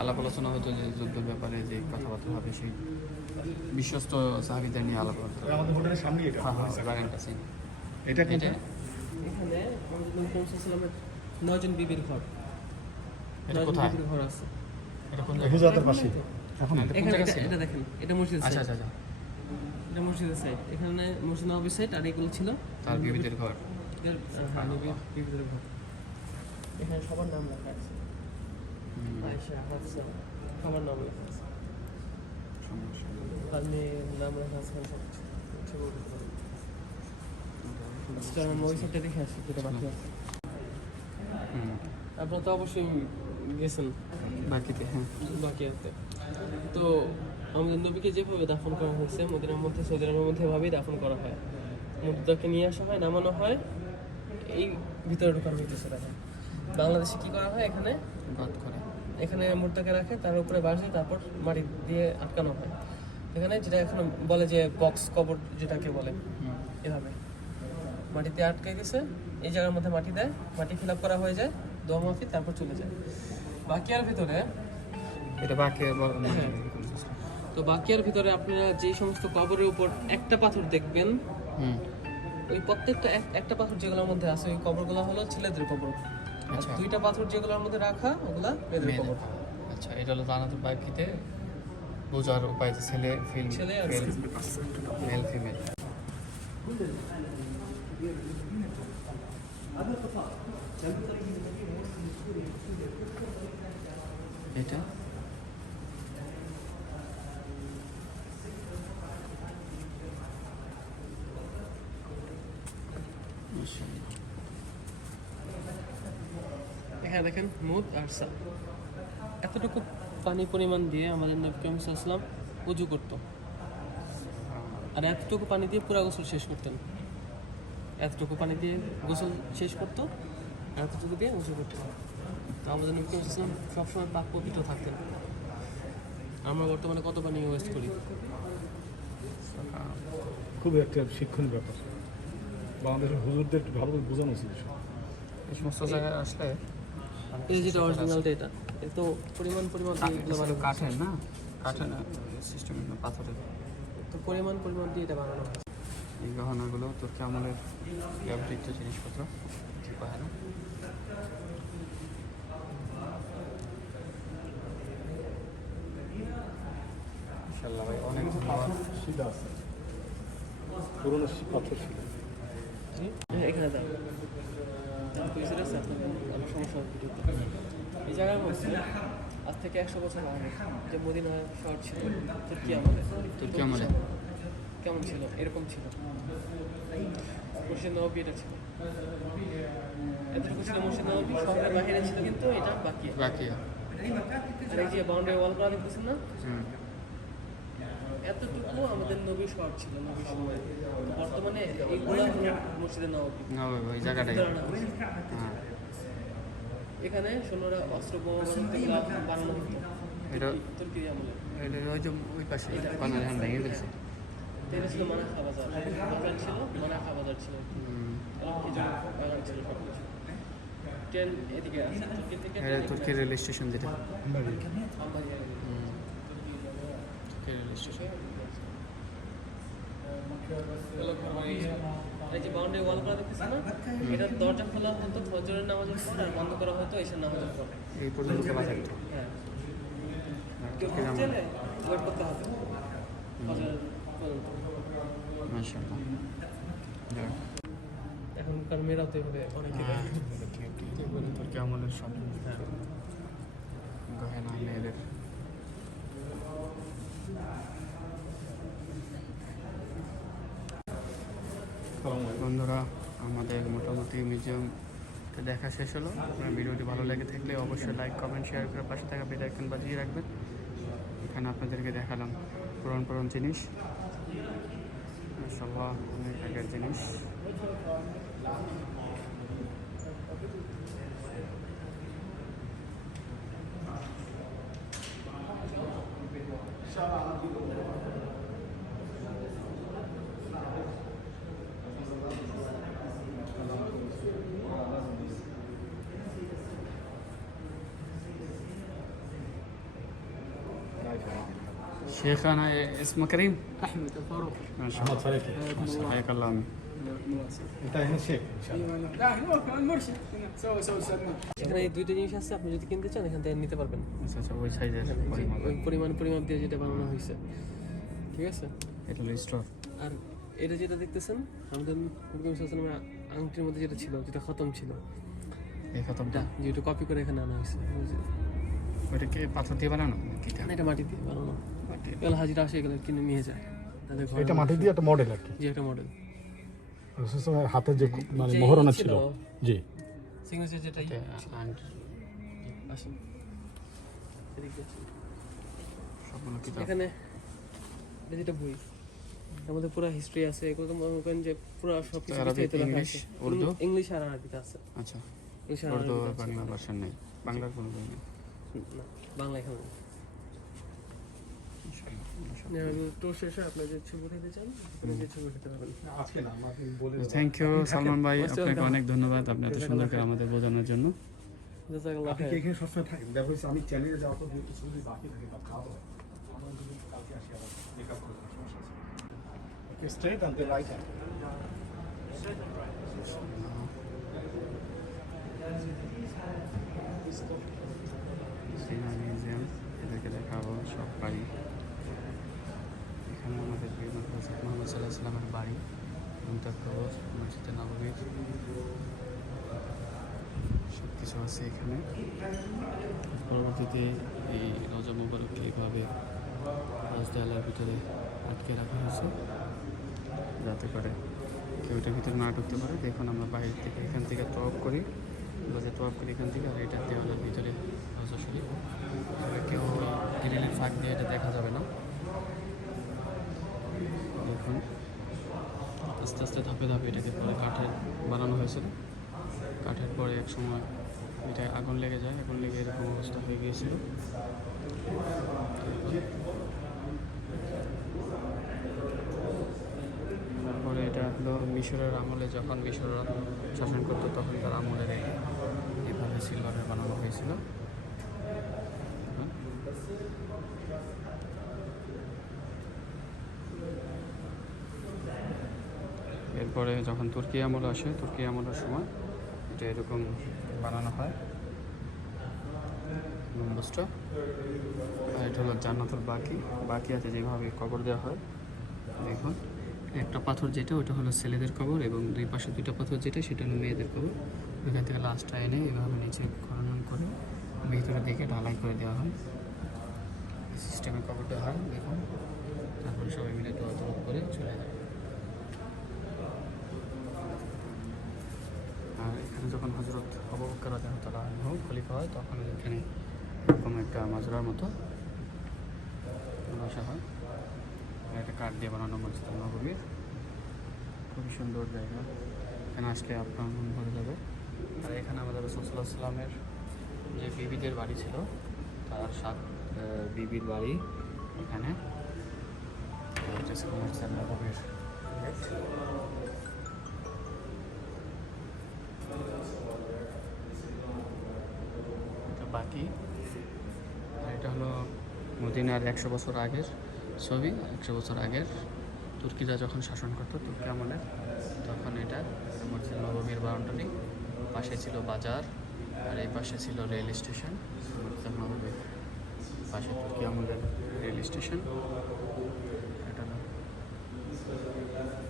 আলাপ আলোচনা হতো যে যুদ্ধের ব্যাপারে যে কথাবার্তা হবে, সেই বিশ্বস্ত সাহাবীদের নিয়ে আলাপ আলোচনা। আমাদের হোটেলের সামনে এটা। হ্যাঁ হ্যাঁ, বাগানটা চিনি। এটা এটা এখানে আমাদের নবী করিম সাল্লাল্লাহু আলাইহি ওয়াসাল্লামের 9 জন বিবির ঘর, এটা 9 জন কোথায়? বিবির ঘর আছে এটা কোন জায়গায়? হুজরাতের পাশে। এখন এটা কোন এখানে। জায়গা ছিল? এটা দেখেন, এটা মসজিদ আচ্ছা সাইড, আচ্ছা আচ্ছা, এটা মসজিদের সাইড। এখানে মসজিদ নববী সাইড, আর এগুলো ছিল তার বিবিদের ঘর। হ্যাঁ, নবীর বিবিদের ঘর। এখানে সবার নাম লেখা আছে, আয়েশা, হাফসা, সবার নাম লেখা আছে। তার মেয়ের নাম লেখা আছে, সব কিছু। চলো আমরা ওই সাইডটা দেখে আসি, যেটা বাকি আছে। আপনারা তো অবশ্যই গেছেন বাকিতে, হ্যাঁ। বাকি আছে। তো আমাদের নবীকে যেভাবে দাফন করা হয়েছে মদিনার মধ্যে, সৌদি আরবের মধ্যে এভাবেই দাফন করা হয়। মুদ্রাকে নিয়ে আসা হয়, নামানো হয়, এই ভিতরে ঢোকানো হইতেছে। দেখেন বাংলাদেশে কি করা হয়, এখানে বাদ করে এখানে মুদ্রাকে রাখে, তার উপরে বাঁশ দিয়ে তারপর মাটি দিয়ে আটকানো হয়। এখানে যেটা এখন বলে যে বক্স কবর, যেটাকে বলে, এভাবে মাটিতে আটকে গেছে। এই জায়গার মধ্যে মাটি দেয়, মাটি ফিল আপ করা হয়ে যায়, দোয়া মাফি, তারপর চলে যায়। বাকিয়ার ভিতরে, এটা বাকি হ্যাঁ, তো বাকিয়ার ভিতরে আপনারা যে সমস্ত কবরের উপর একটা পাথর দেখবেন, ওই প্রত্যেকটা একটা পাথর যেগুলোর মধ্যে আছে, ওই কবরগুলো হলো ছেলেদের কবর। আর আচ্ছা। দুইটা পাথর যেগুলোর মধ্যে রাখা, ওগুলা মেয়েদের কবর। আচ্ছা, এটা হলো জানাতুল বাকিতে বোঝার উপায় যে ছেলে ছেলে আর মেল ফিমেল। এটা এখানে দেখেন মুদ আর সা, এতটুকু পানি পরিমাণ দিয়ে আমাদের নবী করিম সাল্লাল্লাহু আলাইহি ওয়াসাল্লাম উযু করত, আর এতটুকু পানি দিয়ে পুরো গোসল শেষ করতেন। এতটুকু পানি দিয়ে গোসল শেষ করতো, আর এতটুকু দিয়ে উযু করতেন। তো আমাদের নবী করিম সাল্লাল্লাহু আলাইহি ওয়াসাল্লাম সবসময় পাক পবিত্র থাকতেন। আমরা বর্তমানে কত পানি ওয়েস্ট করি? খুবই একটা শিক্ষণীয় ব্যাপার। বাংলাদেশের হুজুরদের একটু ভালো করে বোঝানো উচিত বিষয়। এই সমস্ত জায়গায় আসলে এই যেটা অরিজিনালটা এটা এ তো পরিমাণ দিয়ে এগুলো বানানো কাঠের না, কাঠের না সিস্টেম না, পাথরের। তো পরিমাণ দিয়ে এটা বানানো হয়। এই গহনাগুলো তুর্কি আমলের ব্যবহৃত জিনিসপত্র, ঠিক হয় না? ইনশাল্লাহ ভাই অনেক ধন্যবাদ। সিধা আছে, পুরোনো পাথর ছিল। হ্যাঁ, এখানে দাও পরিচয় আছে আপনার আমার সমস্যা ভিডিওতে। এই জায়গার মধ্যে আজ থেকে 100 বছর আগে যে মদিনা শহর ছিল তুর্কি আমলে, তুর্কি আমলে কেমন ছিল? এরকম ছিল। মসজিদ নববী এটা ছিল, এতটুকু ছিল মসজিদ নববী। শহরের বাইরে ছিল কিন্তু এটা বাকি। আর এই যে বাউন্ডারি ওয়াল করা দেখতেছেন না, এতটুকু আমাদের নবী শহর ছিল নবীর সময়। বর্তমানে এইগুলো হলো মসজিদে নববী। ওই জায়গাটাই। হ্যাঁ, এখানে সৈন্যরা অস্ত্র বোমা বানানো হতো এটা তুর্কি আমলে। এটা ওই যে ওই পাশে বানালে এখন ভেঙে ফেলছে। এটা ছিল মানাখা বাজার, বাজার ছিল মানাখা বাজার ছিল, খেজুর বাগান ছিল সব কিছু। ট্রেন এদিকে আছে তুর্কি থেকে, এটা তুর্কি রেল স্টেশন যেটা, আলমারিয়া। তুর্কি রেল স্টেশন। এই যে বাউন্ডারি ওয়াল করা দেখতেছেন না, এটা দরজা খোলা হতো ফজরের নামাজের পর আর বন্ধ করা হতো এশার নামাজের পর। এই পর্যন্ত খোলা থাকতো। হ্যাঁ, কেউ গেলে ওয়েট করতে হবে ফজরের পর্যন্ত। মাশাআল্লাহ। এখনকার মেয়েরাও তো এভাবে অনেকে তুর্কি আমলের সব গহেনা মেয়েদের। বন্ধুরা, আমাদের মোটামুটি মিউজিয়ামটা দেখা শেষ হলো। আপনার ভিডিওটি ভালো লেগে থাকলে অবশ্যই লাইক, কমেন্ট, শেয়ার করে পাশে থাকা বেল আইকন বাজিয়ে রাখবেন। এখানে আপনাদেরকে দেখালাম পুরনো জিনিস, মাশাআল্লাহ অনেক আগের জিনিস। شيخنا اسمه كريم؟ احمد الفاروق. ما شاء الله. حياك الله عمي. انت هنا شيخ ان شاء الله. لا هو المرشد سوى سنة. এখানে এই দুইটা জিনিস আছে, আপনি যদি কিনতে চান এখান থেকে নিতে পারবেন। আচ্ছা আচ্ছা, ওই সাইজের ওই পরিমাপ দিয়ে যেটা বানানো হয়েছে, ঠিক আছে। এটা হলো স্টোর। আর এটা যেটা দেখতেছেন আমাদের নবী সাল্লাল্লাহু আলাইহি আংটির মধ্যে যেটা ছিল, যেটা খতম ছিল, এই খতমটা যেটা কপি করে এখানে আনা হয়েছে। ওইটা কি পাথর দিয়ে বানানো? না, এটা মাটি দিয়ে বানানো। এগুলো হাজিরা আসে, এগুলো কিনে নিয়ে যায় তাদের ঘরে। এটা মাটি দিয়ে একটা মডেল আর কি, যে একটা মডেল হাতে যে মানে মোহরনা ছিল। জি, সিগনেচার যেটাই সবগুলো আসেন কিতাব। এখানে এটা যেটা বই, আমাদের পুরো হিস্ট্রি আছে। এগুলো তো মনে করেন যে পুরো সব কিছু আরবি, বিস্তারিত লেখা ইংলিশ, আছে। উর্দু? ইংলিশ আর আরবিতে আছে। আচ্ছা, ইংলিশ আর উর্দু আরবিতে আর আছে। বাংলা ভার্সন নেই, বাংলার কোনো বই নেই। না, বাংলা এখানে নেই। তো শেষে আপনার যে ছবি উঠাতে চান, আপনি যে ছবি উঠাতে পারবেন। আজকে না আমাকে বলে থ্যাংক ইউ সালমান ভাই, আপনাকে অনেক ধন্যবাদ আপনি এত সুন্দর করে আমাদের বোঝানোর জন্য। জাযাকাল্লাহ আপনি কি খাইর। এখানে সবসময় থাকেন? দেখা হয়েছে আমি চ্যানেলে যাওয়ার পর কিছু যদি বাকি থাকে বা খাওয়া দাওয়া, আমার যদি কালকে আসি আবার মেকআপ করে সমস্যা আছে। Okay, straight and right hand. সিনা মিউজিয়াম, এদেরকে দেখাবো সব বাড়ি। এখানে আমাদের হযরত মুহাম্মদ সাল্লাল্লাহু আলাইহি ওয়াসাল্লামের বাড়ি, মুনতাজ কবর, মসজিদে নববী, সব কিছু আছে এখানে। পরবর্তীতে এই রজব মুবারককে এইভাবে রাজদেয়ালের ভিতরে আটকে রাখা হয়েছে যাতে করে কেউ এটার ভিতরে না ঢুকতে পারে। দেখুন আমরা বাইরে থেকে এখান থেকে তওয়াফ করি, এখান থেকে, আর এটা দেওয়ালের ভিতরে রওজা শরীফ। তবে কেউ গ্রিলের ফাঁক দিয়ে এটা দেখা যাবে না। দেখুন আস্তে আস্তে ধাপে ধাপে এটাকে পরে কাঠের বানানো হয়েছিল। কাঠের পরে এক সময় এটা আগুন লেগে যায়, আগুন লেগে এরকম অবস্থা হয়ে গিয়েছিল। তারপরে এটা হলো মিশরের আমলে, যখন মিশররা শাসন করতো তখন তার আমলের এইভাবে সিলভারের বানানো হয়েছিল। এরপরে যখন তুর্কি আমল আসে, তুর্কি আমলের সময় এটা এরকম বানানো হয় গম্বুজটা। আর এটা হলো জান্নাতুল বাকি আছে যেভাবে কবর দেওয়া হয়। দেখুন একটা পাথর যেটা, ওটা হলো ছেলেদের কবর, এবং দুই পাশে দুইটা পাথর যেটা, সেটা হলো মেয়েদের কবর। ওইখান থেকে লাশটা এনে এভাবে নিচে খনন করে ভিতরের দিকে ঢালাই করে দেওয়া হয়, সিস্টেমে কবর দেওয়া হয়। দেখুন তারপরে সবাই মিলে দোয়া করে চলে যায়। আর এখানে যখন হজরত আবু বকর রাদিয়াল্লাহু তাআলা আনহু খলিফা হয়, তখন এখানে এরকম একটা মাজরার মতো বসা হয়। একটা কাঠ দিয়ে বানানো মসজিদ নববী, খুবই সুন্দর জায়গা। এখানে আসলে আপনার মন ভরে যাবে। আর এখানে আমাদের রাসূল সাল্লাল্লাহু আলাইহি ওয়াসাল্লামের যে বিবিদের বাড়ি ছিল, তার 7 বিবির বাড়ি এখানে। মসজিদ নববীর বাকি। আর এটা হলো মদিনার 100 বছর আগের ছবি। 100 বছর আগের তুর্কিরা যখন শাসন করতো, তুর্কি আমলে, তখন এটা মসজিদ নববীর বাউন্ডারি। পাশে ছিল বাজার, আর এই পাশে ছিল রেল স্টেশন। মসজিদ নববীর পাশে তুর্কি আমলের রেল স্টেশন। এটা হলো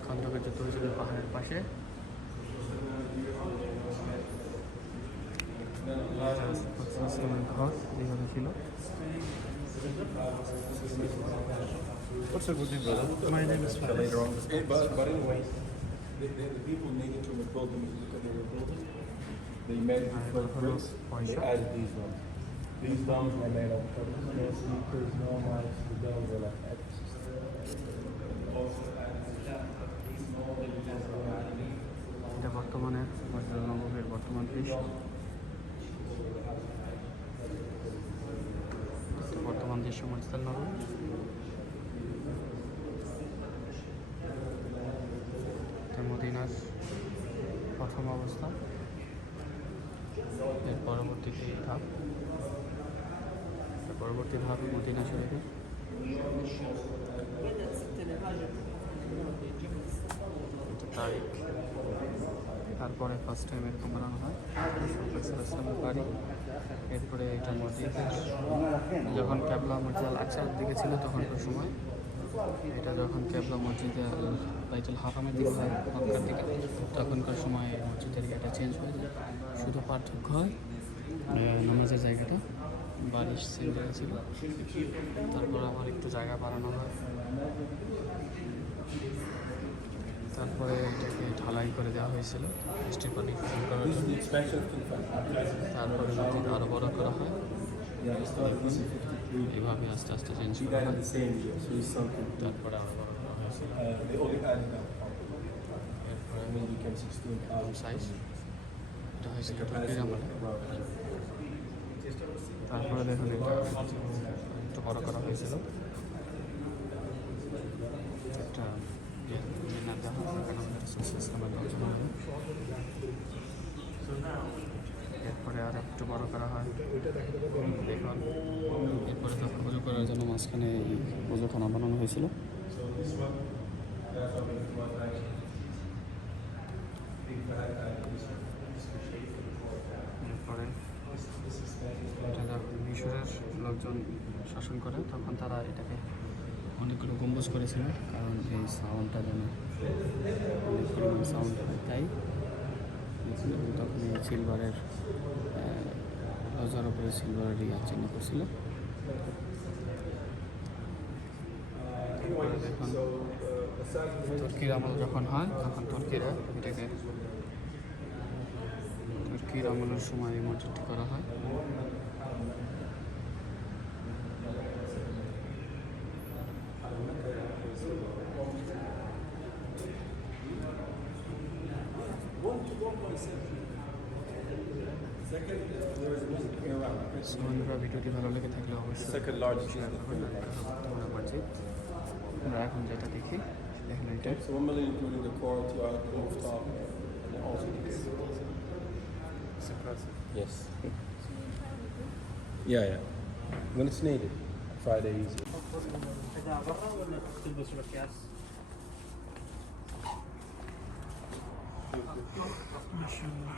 খন্দকের যুদ্ধ হয়েছিল পাহাড়ের পাশে। ঘর যেভাবে ছিল। What's your good name, brother? My name is Fahad. Later on. But anyway, the people needed to rebuild them. Look at they were building. They made for bricks. They added these ones. These domes were made of no sleepers, no lights. The domes were like extra. এটা বর্তমানে মসজিদ নববীর বর্তমান দৃশ্য। বর্তমান দৃশ্য মসজিদ নববী। মদিনার প্রথম অবস্থা। এর পরবর্তীতে ধাপ, মদিনা শরীফের। তারিখ, তারপরে ফার্স্ট টাইম এরকম বানানো হয় ইসলামের বাড়ি। এরপরে এটা মসজিদের, যখন ক্যাবলা মসজিদ আল আকসার দিকে ছিল তখনকার সময়, এটা যখন ক্যাবলা মসজিদে বাইতুল হারামের দিকে হয়, মক্কার দিকে, তখনকার সময় মসজিদের এটা চেঞ্জ হয়ে যায়। শুধু পার্থক্য হয় নামাজের জায়গাটা বারিশ সেন্টারে ছিল, তারপর আবার একটু জায়গা বাড়ানো হয়। তারপরে এটাকে ঢালাই করে দেওয়া হয়েছিল স্টিফানি করার জন্য। তারপরে মসজিদ আরও বড় করা হয়। এভাবে আস্তে আস্তে চেঞ্জ করা হয়। তারপরে আরও বড় করা হয়েছিল। এরপরে সাইজ এটা হয়েছিল তুর্কির আমলে। তারপরে দেখুন এটা একটু বড় করা হয়েছিল। একটা এরপরে আর একটু বড় করা হয়। দেখুন এরপরে তখন পুজো করার জন্য মাঝখানে এই পুজোখানা বানানো হয়েছিল। এরপরে এটা যখন মিশরের লোকজন শাসন করে, তখন তারা এটাকে অনেকগুলো গম্বুজ করেছিল, কারণ এই সাউন্ডটা যেন অনেক পরিমাণ সাউন্ড হয়, তাই তখন এই সিলভারের রোজার উপরে সিলভারের চিহ্ন করছিল। দেখুন তুর্কির আমল যখন হয়, তখন তুর্কিরা এটাকে, তুর্কির আমলের সময় এই মসজিদটি করা হয়। Second, there is music here around. বন্ধুরা ভিডিওটি ভালো লেগে থাকলে অবশ্যই Second largest শেয়ার করবেন, লাইক করবেন, মনে করছি আমরা এখন যেটা দেখি দেখেন এটা So 1 million including the core, 2 out the rooftop, and then also the It's impressive. Yes. Yeah. When it's needed. Fridays. এটা আবার না تلبس مكياج ما شاء الله.